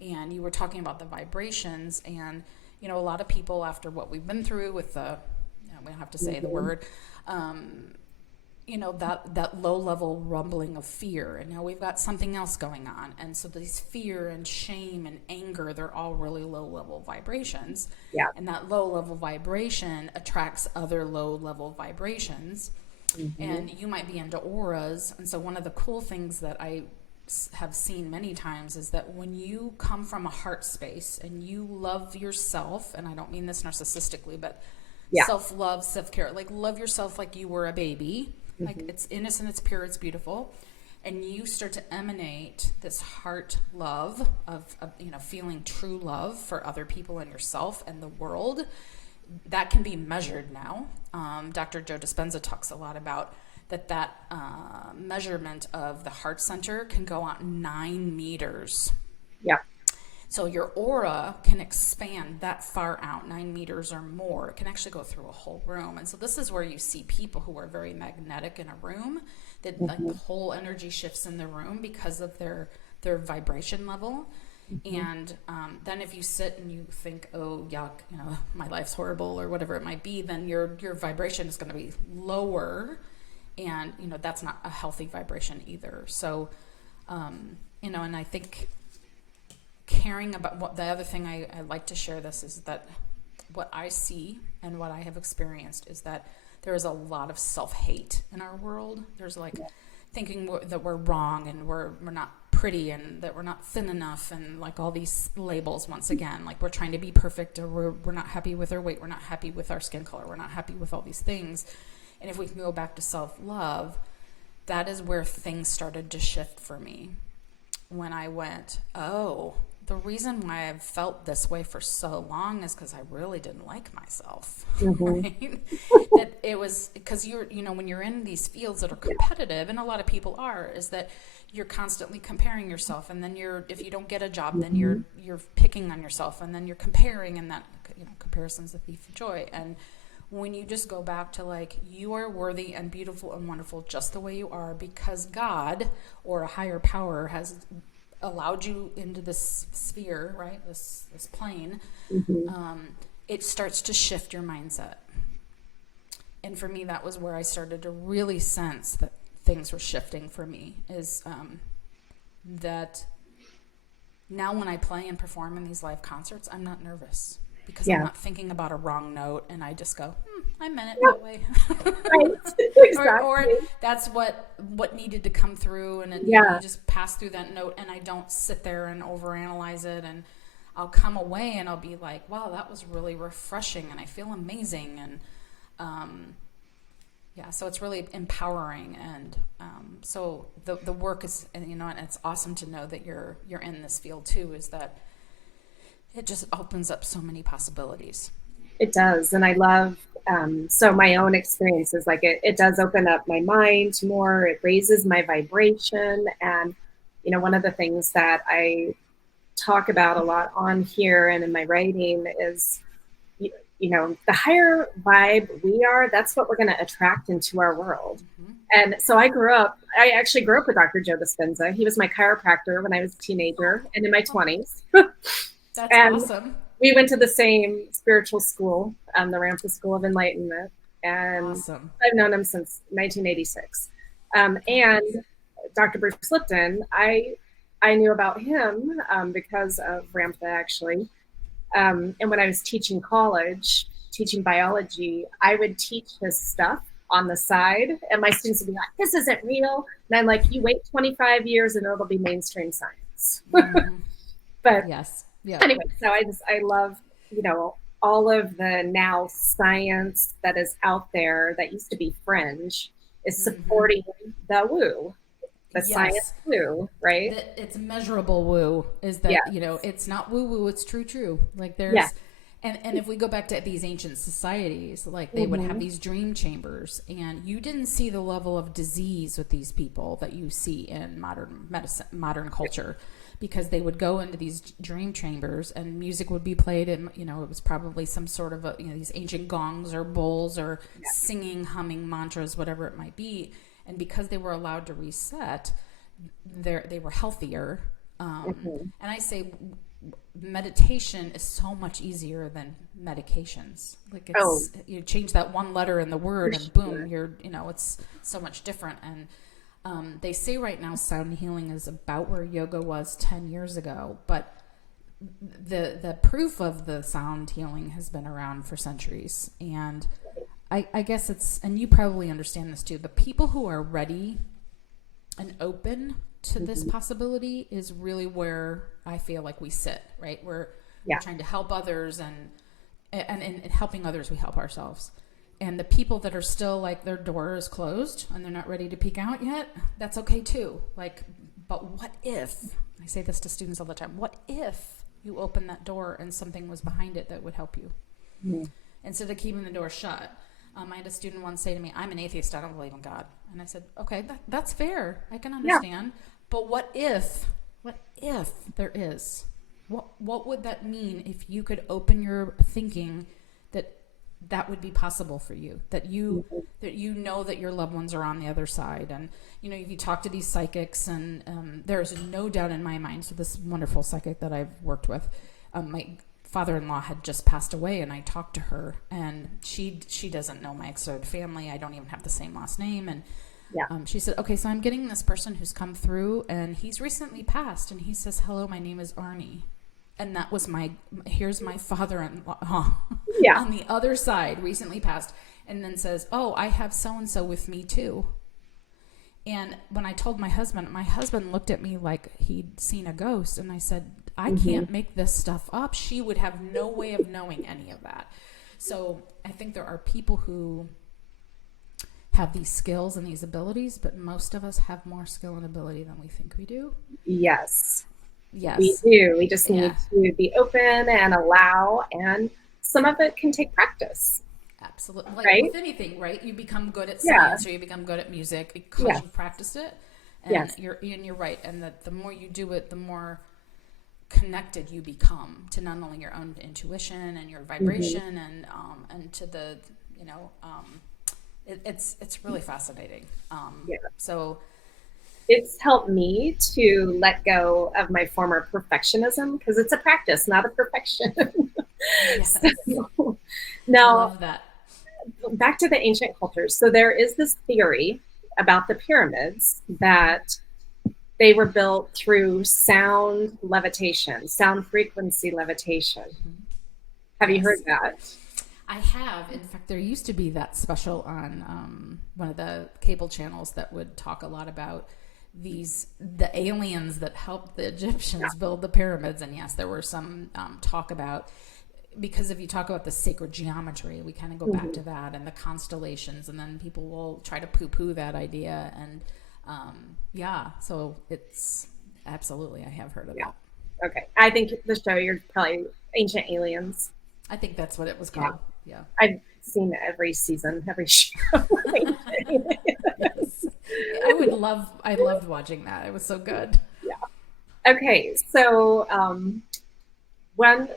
And you were talking about the vibrations, and, a lot of people, after what we've been through with the, we don't have to say the word, that low level rumbling of fear, and now we've got something else going on, and so these fear and shame and anger, they're all really low level vibrations. Yeah. And that low level vibration attracts other low level vibrations. And you might be into auras, and so one of the cool things that I have seen many times is that when you come from a heart space and you love yourself, and I don't mean this narcissistically, but self-love, self-care, like love yourself like you were a baby. Like it's innocent, it's pure, it's beautiful. And you start to emanate this heart love of feeling true love for other people and yourself and the world. That can be measured now. Dr. Joe Dispenza talks a lot about that measurement of the heart center can go out 9 meters. Yeah. So your aura can expand that far out, 9 meters or more. It can actually go through a whole room. And so this is where you see people who are very magnetic in a room, that like the whole energy shifts in the room because of their vibration level. And then if you sit and you think, oh, yuck, my life's horrible or whatever it might be, then your vibration is going to be lower. And, that's not a healthy vibration either. So, and I think caring about what the other thing I like to share this is that what I see and what I have experienced is that there is a lot of self-hate in our world. There's like thinking that we're wrong and we're not pretty and that we're not thin enough, and like all these labels once again, like we're trying to be perfect, or we're not happy with our weight, we're not happy with our skin color, we're not happy with all these things. And if we can go back to self-love, that is where things started to shift for me. When I went, oh, the reason why I've felt this way for so long is because I really didn't like myself, Mm-hmm. right? That it was because when you're in these fields that are Yeah. competitive, and a lot of people are, is that you're constantly comparing yourself, and then if you don't get a job, then Mm-hmm. you're picking on yourself, and then you're comparing, and that, comparison's the thief of joy. And when you just go back to like, you are worthy and beautiful and wonderful just the way you are, because God or a higher power has allowed you into this sphere, right? This plane. Mm-hmm. It starts to shift your mindset. And for me, that was where I started to really sense that things were shifting for me. Is that now when I play and perform in these live concerts, I'm not nervous because I'm Yeah. not thinking about a wrong note, and I just go, I meant it Yep. that way. Right. or Exactly. that's what needed to come through, and Yeah. you just pass through that note, and I don't sit there and overanalyze it, and I'll come away and I'll be like, wow, that was really refreshing, and I feel amazing. And yeah, so it's really empowering. And so the work is, and it's awesome to know that you're in this field too, is that it just opens up so many possibilities. It does. And I love, so my own experiences, like it does open up my mind more. It raises my vibration. And, one of the things that I talk about a lot on here and in my writing is, the higher vibe we are, that's what we're going to attract into our world. Mm-hmm. And so I actually grew up with Dr. Joe Dispenza. He was my chiropractor when I was a Oh, teenager and in my oh, 20s. that's And awesome. we went to the same spiritual school, the Ramtha School of Enlightenment. And Awesome. I've known him since 1986. Okay. And Dr. Bruce Lipton, I knew about him because of Ramtha, actually. And when I was teaching college, teaching biology, I would teach his stuff on the side, and my students would be like, "This isn't real." And I'm like, "You wait 25 years, and it'll be mainstream science." Mm-hmm. But Yes. Yeah. anyway, so I love all of the now science that is out there that used to be fringe is Mm-hmm. supporting the woo, the science Yes. woo, right? That it's measurable woo is Yeah, that, it's not woo woo, it's true. Like yeah. there's, and if we go back to these ancient societies, like they would have Mm-hmm. these dream chambers, and you didn't see the level of disease with these people that you see in modern medicine, modern culture, because they would go into these dream chambers and music would be played, and it was probably some sort of these ancient gongs or bowls or Yeah. singing, humming mantras, whatever it might be. And because they were allowed to reset, they were healthier. Mm-hmm. And I say meditation is so much easier than medications. Like Oh, you change that one letter in the for word, and boom, sure. it's so much different. And they say right now sound healing is about where yoga was 10 years ago, but the proof of the sound healing has been around for centuries. And I guess it's, and you probably understand this too, the people who are ready and open to this Mm-hmm. possibility is really where I feel like we sit, right? We're Yeah. trying to help others, and in helping others, we help ourselves. And the people that are still like their door is closed and they're not ready to peek out yet, that's okay too. Like, but what if, I say this to students all the time, what if you open that door and something was behind it that would help you? Mm-hmm. Instead of keeping the door shut. I had a student once say to me, I'm an atheist, I don't believe in God. And I said, okay, that's fair. I can Yeah. understand. But what if there is? What would that mean if you could open your thinking that would be possible for you? That you Mm-hmm. know that your loved ones are on the other side. And if you talk to these psychics, and there's no doubt in my mind. So this wonderful psychic that I've worked with, my father-in-law had just passed away, and I talked to her, and she doesn't know my extended family. I don't even have the same last name. And Yeah. she said, okay, so I'm getting this person who's come through, and he's recently passed, and he says, hello, my name is Arnie. And that was here's my father-in-law Yeah. on the other side, recently passed, and then says, oh, I have so-and-so with me too. And when I told my husband looked at me like he'd seen a ghost, and I said, I Mm-hmm. can't make this stuff up. She would have no way of knowing any of that. So I think there are people who have these skills and these abilities, but most of us have more skill and ability than we think we do. Yes. We Yes. do. We just Yeah. need to be open and allow, and some of it can take practice, Absolutely. Like right? with anything, right? You become good at Yeah. science or you become good at music because Yeah. you've practiced it. And Yes. you're right. And that the more you do it, the more connected you become to not only your own intuition and your Hmm. vibration and to the you know it's really fascinating. Yeah. So It's helped me to let go of my former perfectionism because it's a practice, not a perfection. yes, So, I now, love that. back to the ancient cultures. So, there is this theory about the pyramids that they were built through sound levitation, sound frequency levitation. Have you heard Yes, that? I have. In fact, there used to be that special on one of the cable channels that would talk a lot about the aliens that helped the Egyptians build the pyramids. And yes, there were some talk about, because if you talk about the sacred geometry, we kind of go back Mm-hmm. to that and the constellations, and then people will try to poo-poo that idea. And yeah, so it's absolutely, I have heard of Yeah. that. Okay. I think the show, you're probably Ancient Aliens. I think that's what it was Yeah. called. Yeah. I've seen every season, every show. Ancient Yes. Aliens. I loved watching that. It was so good. Yeah. Okay. So, one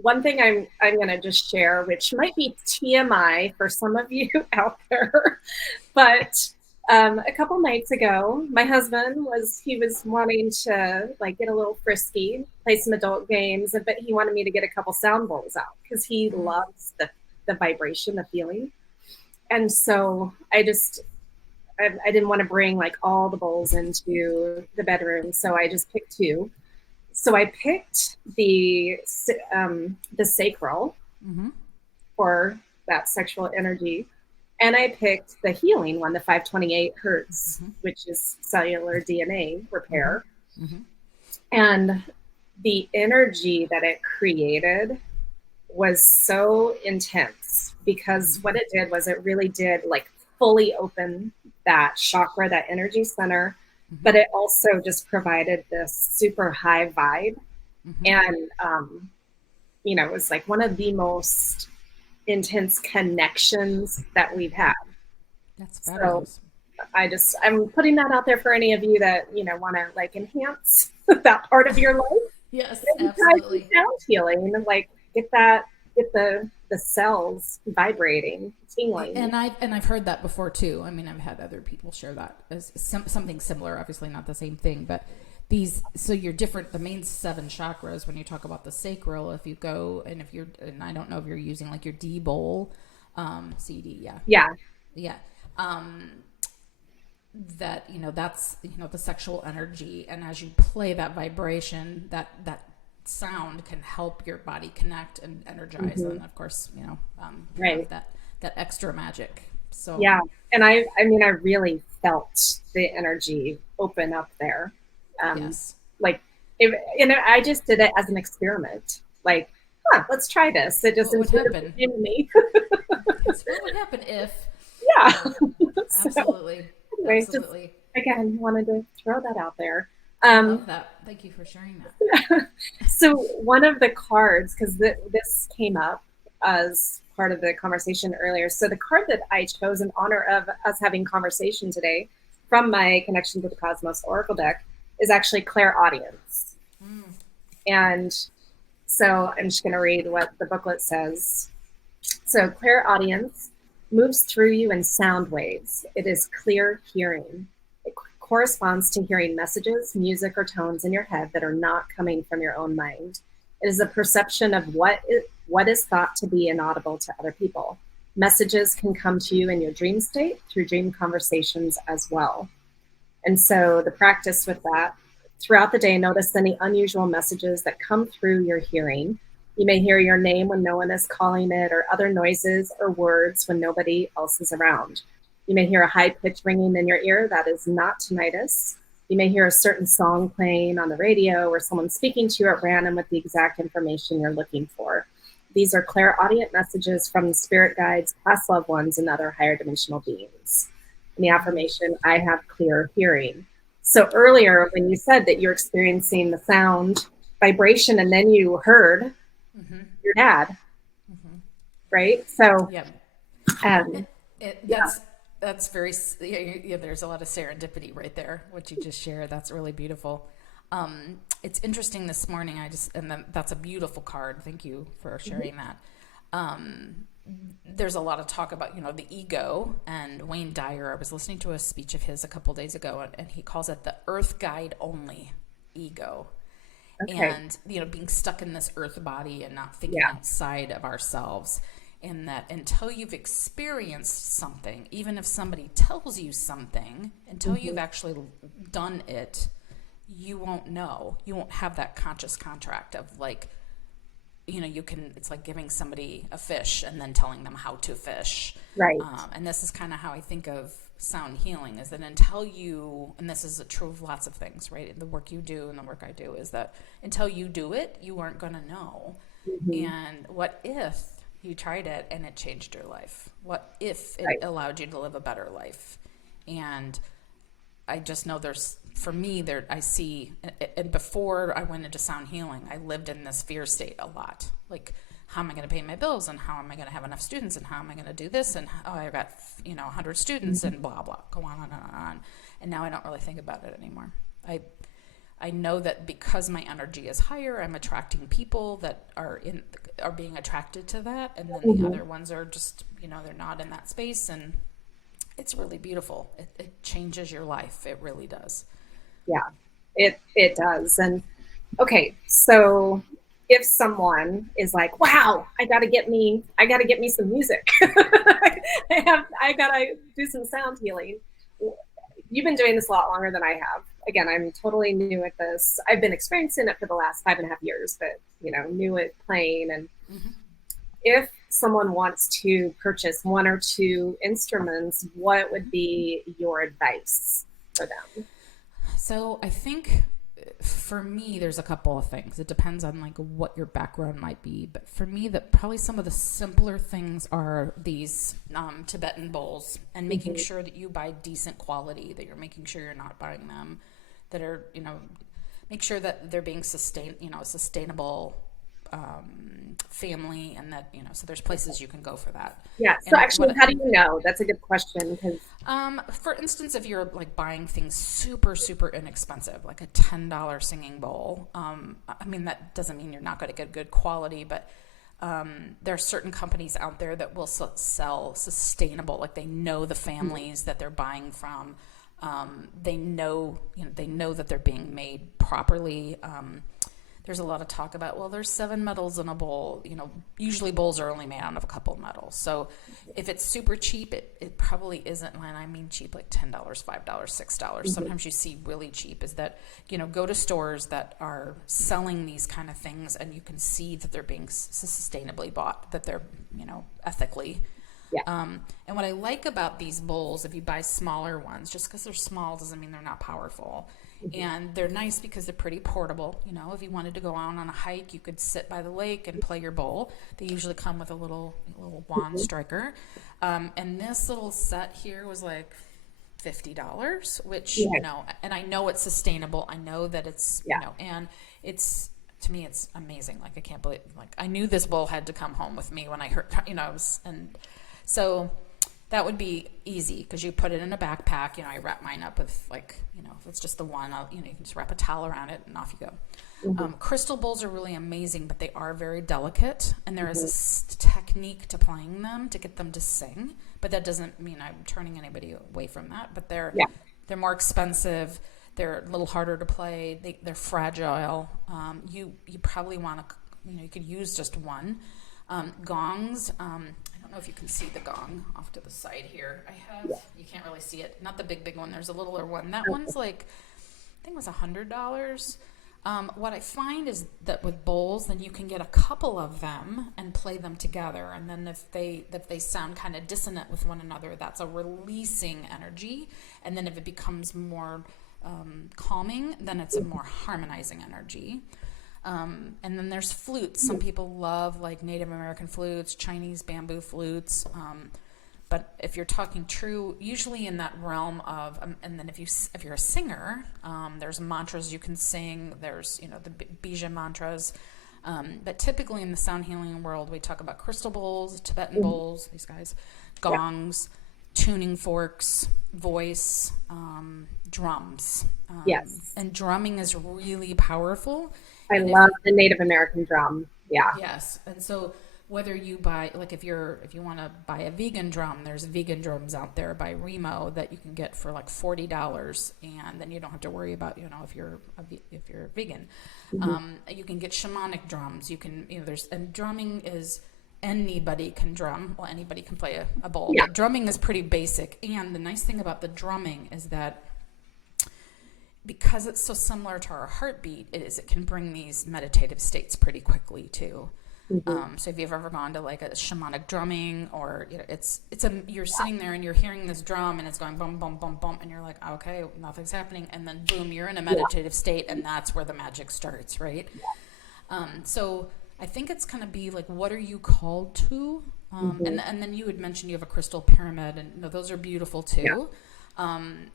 one thing I'm going to just share, which might be TMI for some of you out there, but a couple nights ago, my husband was wanting to like get a little frisky, play some adult games, but he wanted me to get a couple sound bowls out because he Mm-hmm. loves the vibration, the feeling. And so I didn't want to bring like all the bowls into the bedroom, so I just picked two. So I picked the sacral Mm-hmm. for that sexual energy, and I picked the healing one, the 528 hertz, Mm-hmm. which is cellular DNA Mm-hmm. repair. Mm-hmm. And the energy that it created was so intense because what it did was it really did like fully open that chakra, that energy center, Mm-hmm. but it also just provided this super high vibe. Mm-hmm. And, it was like one of the most intense connections that we've had. That's So fabulous. I'm putting that out there for any of you that, want to like enhance that part of your life. Yes, Maybe try some absolutely. sound healing and like get the cells vibrating, tingling. And I've heard that before too. I mean, I've had other people share that as something similar. Obviously, not the same thing, but these. So you're different. The main seven chakras. When you talk about the sacral, if you go and if you're, and I don't know if you're using like your D bowl, CD, yeah, Yeah. yeah. Um, that that's the sexual energy, and as you play that vibration, that sound can help your body connect and energize, Hmm. and of course have Right. that extra magic. So Yeah. And I mean, I really felt the energy open up there. Um, yes, like, I just did it as an experiment. Like, let's try this. It just what would intuitively happen? came to me. Yes, what would happen if? Yeah. So So, absolutely, anyway, just absolutely. again, wanted to throw that out there. I Um, love that. Thank you for sharing that. so one of the cards, because this came up as part of the conversation earlier. So the card that I chose in honor of us having conversation today from my Connection to the Cosmos Oracle deck is actually clairaudience. Mm. And so I'm just going to read what the booklet says. So clairaudience moves through you in sound waves. It is clear hearing. It corresponds to hearing messages, music, or tones in your head that are not coming from your own mind. It is a perception of what is thought to be inaudible to other people. Messages can come to you in your dream state through dream conversations as well. And so the practice with that, throughout the day, notice any unusual messages that come through your hearing. You may hear your name when no one is calling it, or other noises or words when nobody else is around. You may hear a high pitch ringing in your ear. That is not tinnitus. You may hear a certain song playing on the radio or someone speaking to you at random with the exact information you're looking for. These are clairaudient messages from spirit guides, past loved ones, and other higher dimensional beings. In the affirmation, I have clear hearing. So earlier when you said that you're experiencing the sound vibration and then you heard your dad, right? So Yeah. um, It, it, yeah, that's very, yeah, there's a lot of serendipity right there, what you just shared. That's really beautiful. It's interesting this morning. And then that's a beautiful card. Thank you for sharing that. There's a lot of talk about, the ego, and Wayne Dyer. I was listening to a speech of his a couple days ago, and he calls it the earth guide only ego. okay, And being stuck in this earth body and not thinking yeah, outside of ourselves, in that until you've experienced something, even if somebody tells you something, until you've actually done it, you won't know. You won't have that conscious contract of like, it's like giving somebody a fish and then telling them how to fish. right. And this is kind of how I think of sound healing, is that until you, and this is true of lots of things, right? The work you do and the work I do, is that until you do it, you aren't going to know. Mm-hmm. And what if you tried it and it changed your life? What if it Right. allowed you to live a better life? And I just know for me, I see, and before I went into sound healing, I lived in this fear state a lot. Like, how am I going to pay my bills, and how am I going to have enough students, and how am I going to do this, and I've got 100 students, and blah blah, go on and on and on. And now I don't really think about it anymore. I know that because my energy is higher, I'm attracting people that are being attracted to that, and then the Mm-hmm. other ones are just they're not in that space, and it's really beautiful. It changes your life. It really does. Yeah, it does. And okay, so if someone is like, "Wow, I got to get me some music. I got to do some sound healing." You've been doing this a lot longer than I have. Again, I'm totally new at this. I've been experiencing it for the last 5.5 years, but new at playing. And if someone wants to purchase one or two instruments, what would be your advice for them? So I think for me, there's a couple of things. It depends on like what your background might be, but for me, that probably some of the simpler things are these Tibetan bowls, and making Mm-hmm. sure that you buy decent quality. That you're making sure you're not buying them that are make sure that they're being sustainable family, and that so there's places you can go for that. Yeah. So And actually, what how do you know? That's a good question because for instance, if you're like buying things super, super inexpensive, like a $10 singing bowl, I mean, that doesn't mean you're not going to get good quality, but there are certain companies out there that will sell sustainable, like they know the families that they're buying from. They know that they're being made properly. There's a lot of talk about, well, there's 7 metals in a bowl. Usually bowls are only made out of a couple of metals. So if it's super cheap, it probably isn't. And I mean cheap, like $10, $5, $6. Sometimes you see really cheap is that, go to stores that are selling these kind of things, and you can see that they're being sustainably bought, that they're, ethically. yeah. And what I like about these bowls, if you buy smaller ones, just because they're small doesn't mean they're not powerful. And they're nice because they're pretty portable. If you wanted to go out on a hike, you could sit by the lake and play your bowl. They usually come with a little wand striker. And this little set here was like $50, which, Yeah. and I know it's sustainable. I know that it's, Yeah. and it's, to me, it's amazing. Like, I can't believe, like, I knew this bowl had to come home with me when I heard, and so that would be easy because you put it in a backpack. I wrap mine up with if it's just the one, you can just wrap a towel around it and off you go. Mm-hmm. Crystal bowls are really amazing, but they are very delicate, and there is Mm-hmm. a technique to playing them to get them to sing. But that doesn't mean I'm turning anybody away from that. But Yeah. they're more expensive. They're a little harder to play. They're fragile. You probably want to, you could use just one. Gongs. I don't know if you can see the gong off to the side here. You can't really see it. Not the big one. There's a littler one. That one's like, I think it was $100. What I find is that with bowls, then you can get a couple of them and play them together. And then if they sound kind of dissonant with one another, that's a releasing energy. And then if it becomes more calming, then it's a more harmonizing energy. And then there's flutes. Some people love like Native American flutes, Chinese bamboo flutes. But if you're talking true, usually in that realm of, and then if you're a singer, there's mantras you can sing. There's the Bija mantras, but typically in the sound healing world, we talk about crystal bowls, Tibetan bowls, these guys, gongs, tuning forks, voice, drums. Yes. And drumming is really powerful. I And love the Native American drum. Yeah. yes, and so whether you buy, like, if you want to buy a vegan drum, there's vegan drums out there by Remo that you can get for like $40, and then you don't have to worry about if you're vegan. You can get shamanic drums. You can and drumming is, anybody can drum. Well, anybody can play a bowl. Yeah. But drumming is pretty basic, and the nice thing about the drumming is that because it's so similar to our heartbeat, it can bring these meditative states pretty quickly too. So if you've ever gone to like a shamanic drumming, or you're sitting there and you're hearing this drum and it's going bum bum bum bum, and you're like, okay, nothing's happening, and then boom, you're in a meditative state, and that's where the magic starts, right? So I think it's going to be like, what are you called to? And then you had mentioned you have a crystal pyramid, and those are beautiful too. Yeah.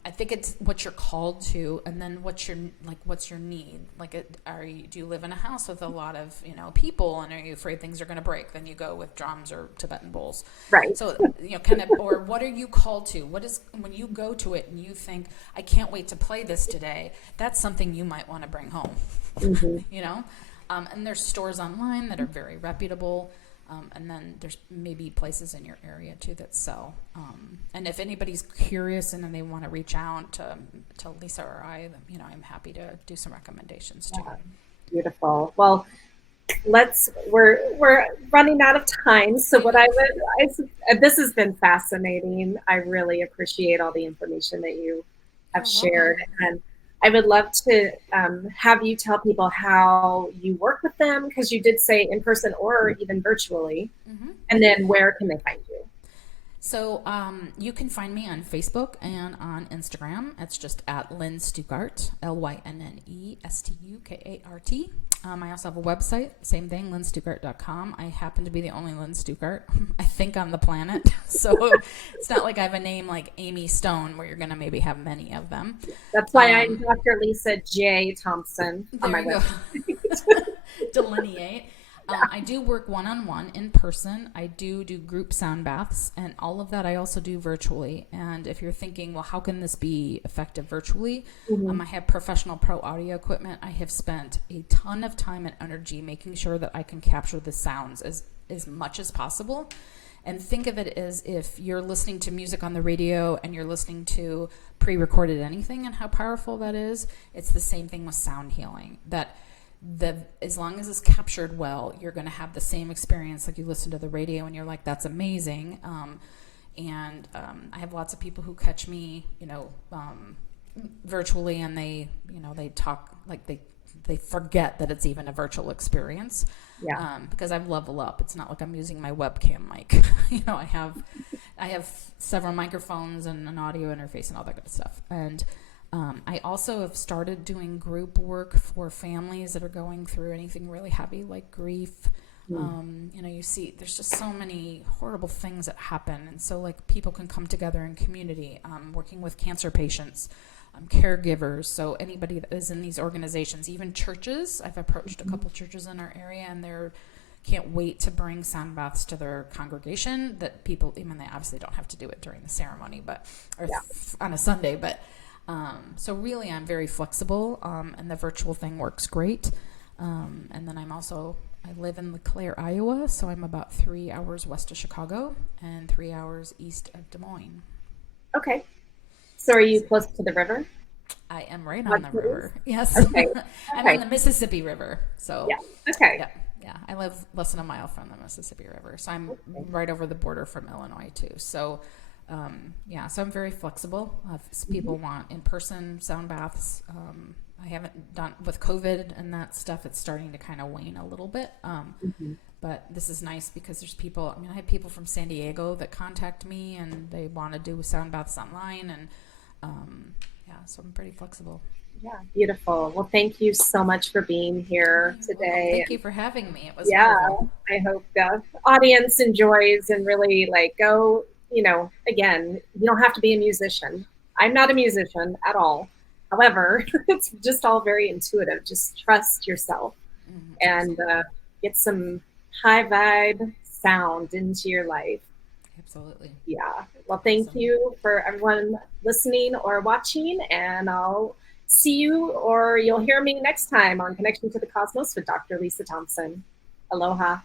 I think it's what you're called to, and then what's your need? Like, do you live in a house with a lot of people, and are you afraid things are going to break? Then you go with drums or Tibetan bowls, Right. So kind of, or what are you called to? What is, when you go to it and you think, I can't wait to play this today? That's something you might want to bring home, And there's stores online that are very reputable. And then there's maybe places in your area too that sell. And if anybody's curious and then they want to reach out to Lisa or I, I'm happy to do some recommendations too. Yeah. Beautiful. Well, we're running out of time. So this has been fascinating. I really appreciate all the information that you have shared. And I would love to have you tell people how you work with them, because you did say in person or even virtually. And then where can they find you? So you can find me on Facebook and on Instagram. It's just at Lynne Stukart, LYNNE STUKART. I also have a website, same thing, lynnestukart.com. I happen to be the only Lynne Stukart, I think, on the planet. So it's not like I have a name like Amy Stone, where you're going to maybe have many of them. That's why I'm Dr. Lisa J. Thompson on my website. Delineate. I do work one-on-one in person. I do group sound baths, and all of that I also do virtually. And if you're thinking, well, how can this be effective virtually? I have professional pro audio equipment. I have spent a ton of time and energy making sure that I can capture the sounds as much as possible. And think of it as if you're listening to music on the radio and you're listening to pre-recorded anything, and how powerful that is. It's the same thing with sound healing. As long as it's captured well, you're going to have the same experience like you listen to the radio and you're like, that's amazing. I have lots of people who catch me, virtually, and they talk like they forget that it's even a virtual experience. Yeah. Because I've leveled up. It's not like I'm using my webcam mic. I have several microphones and an audio interface and all that good stuff. And I also have started doing group work for families that are going through anything really heavy, like grief. You see, there's just so many horrible things that happen. And so, like, people can come together in community, working with cancer patients, caregivers. So anybody that is in these organizations, even churches. I've approached a couple churches in our area, and they're can't wait to bring sound baths to their congregation. That people, even they obviously don't have to do it during the ceremony, on a Sunday, but. So really, I'm very flexible, and the virtual thing works great. And then I live in LeClaire, Iowa, so I'm about 3 hours west of Chicago and 3 hours east of Des Moines. Okay. So are you close to the river? I am right on the river. Yes. Okay. I'm on the Mississippi River. So yeah. Okay. Yeah. I live less than a mile from the Mississippi River. So I'm right over the border from Illinois too. So so I'm very flexible. If people want in-person sound baths, I haven't done with COVID and that stuff. It's starting to kind of wane a little bit. But this is nice because there's people. I have people from San Diego that contact me and they want to do sound baths online, and so I'm pretty flexible. Yeah, beautiful. Well, thank you so much for being here today. Thank you for having me. It was wonderful. I hope the audience enjoys and really go again, you don't have to be a musician. I'm not a musician at all. However, it's just all very intuitive. Just trust yourself and Absolutely. get some high vibe sound into your life. Absolutely. Yeah. Well, thank Awesome. you for everyone listening or watching, and I'll see you or you'll hear me next time on Connection to the Cosmos with Dr. Lisa Thompson. Aloha.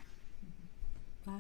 Bye.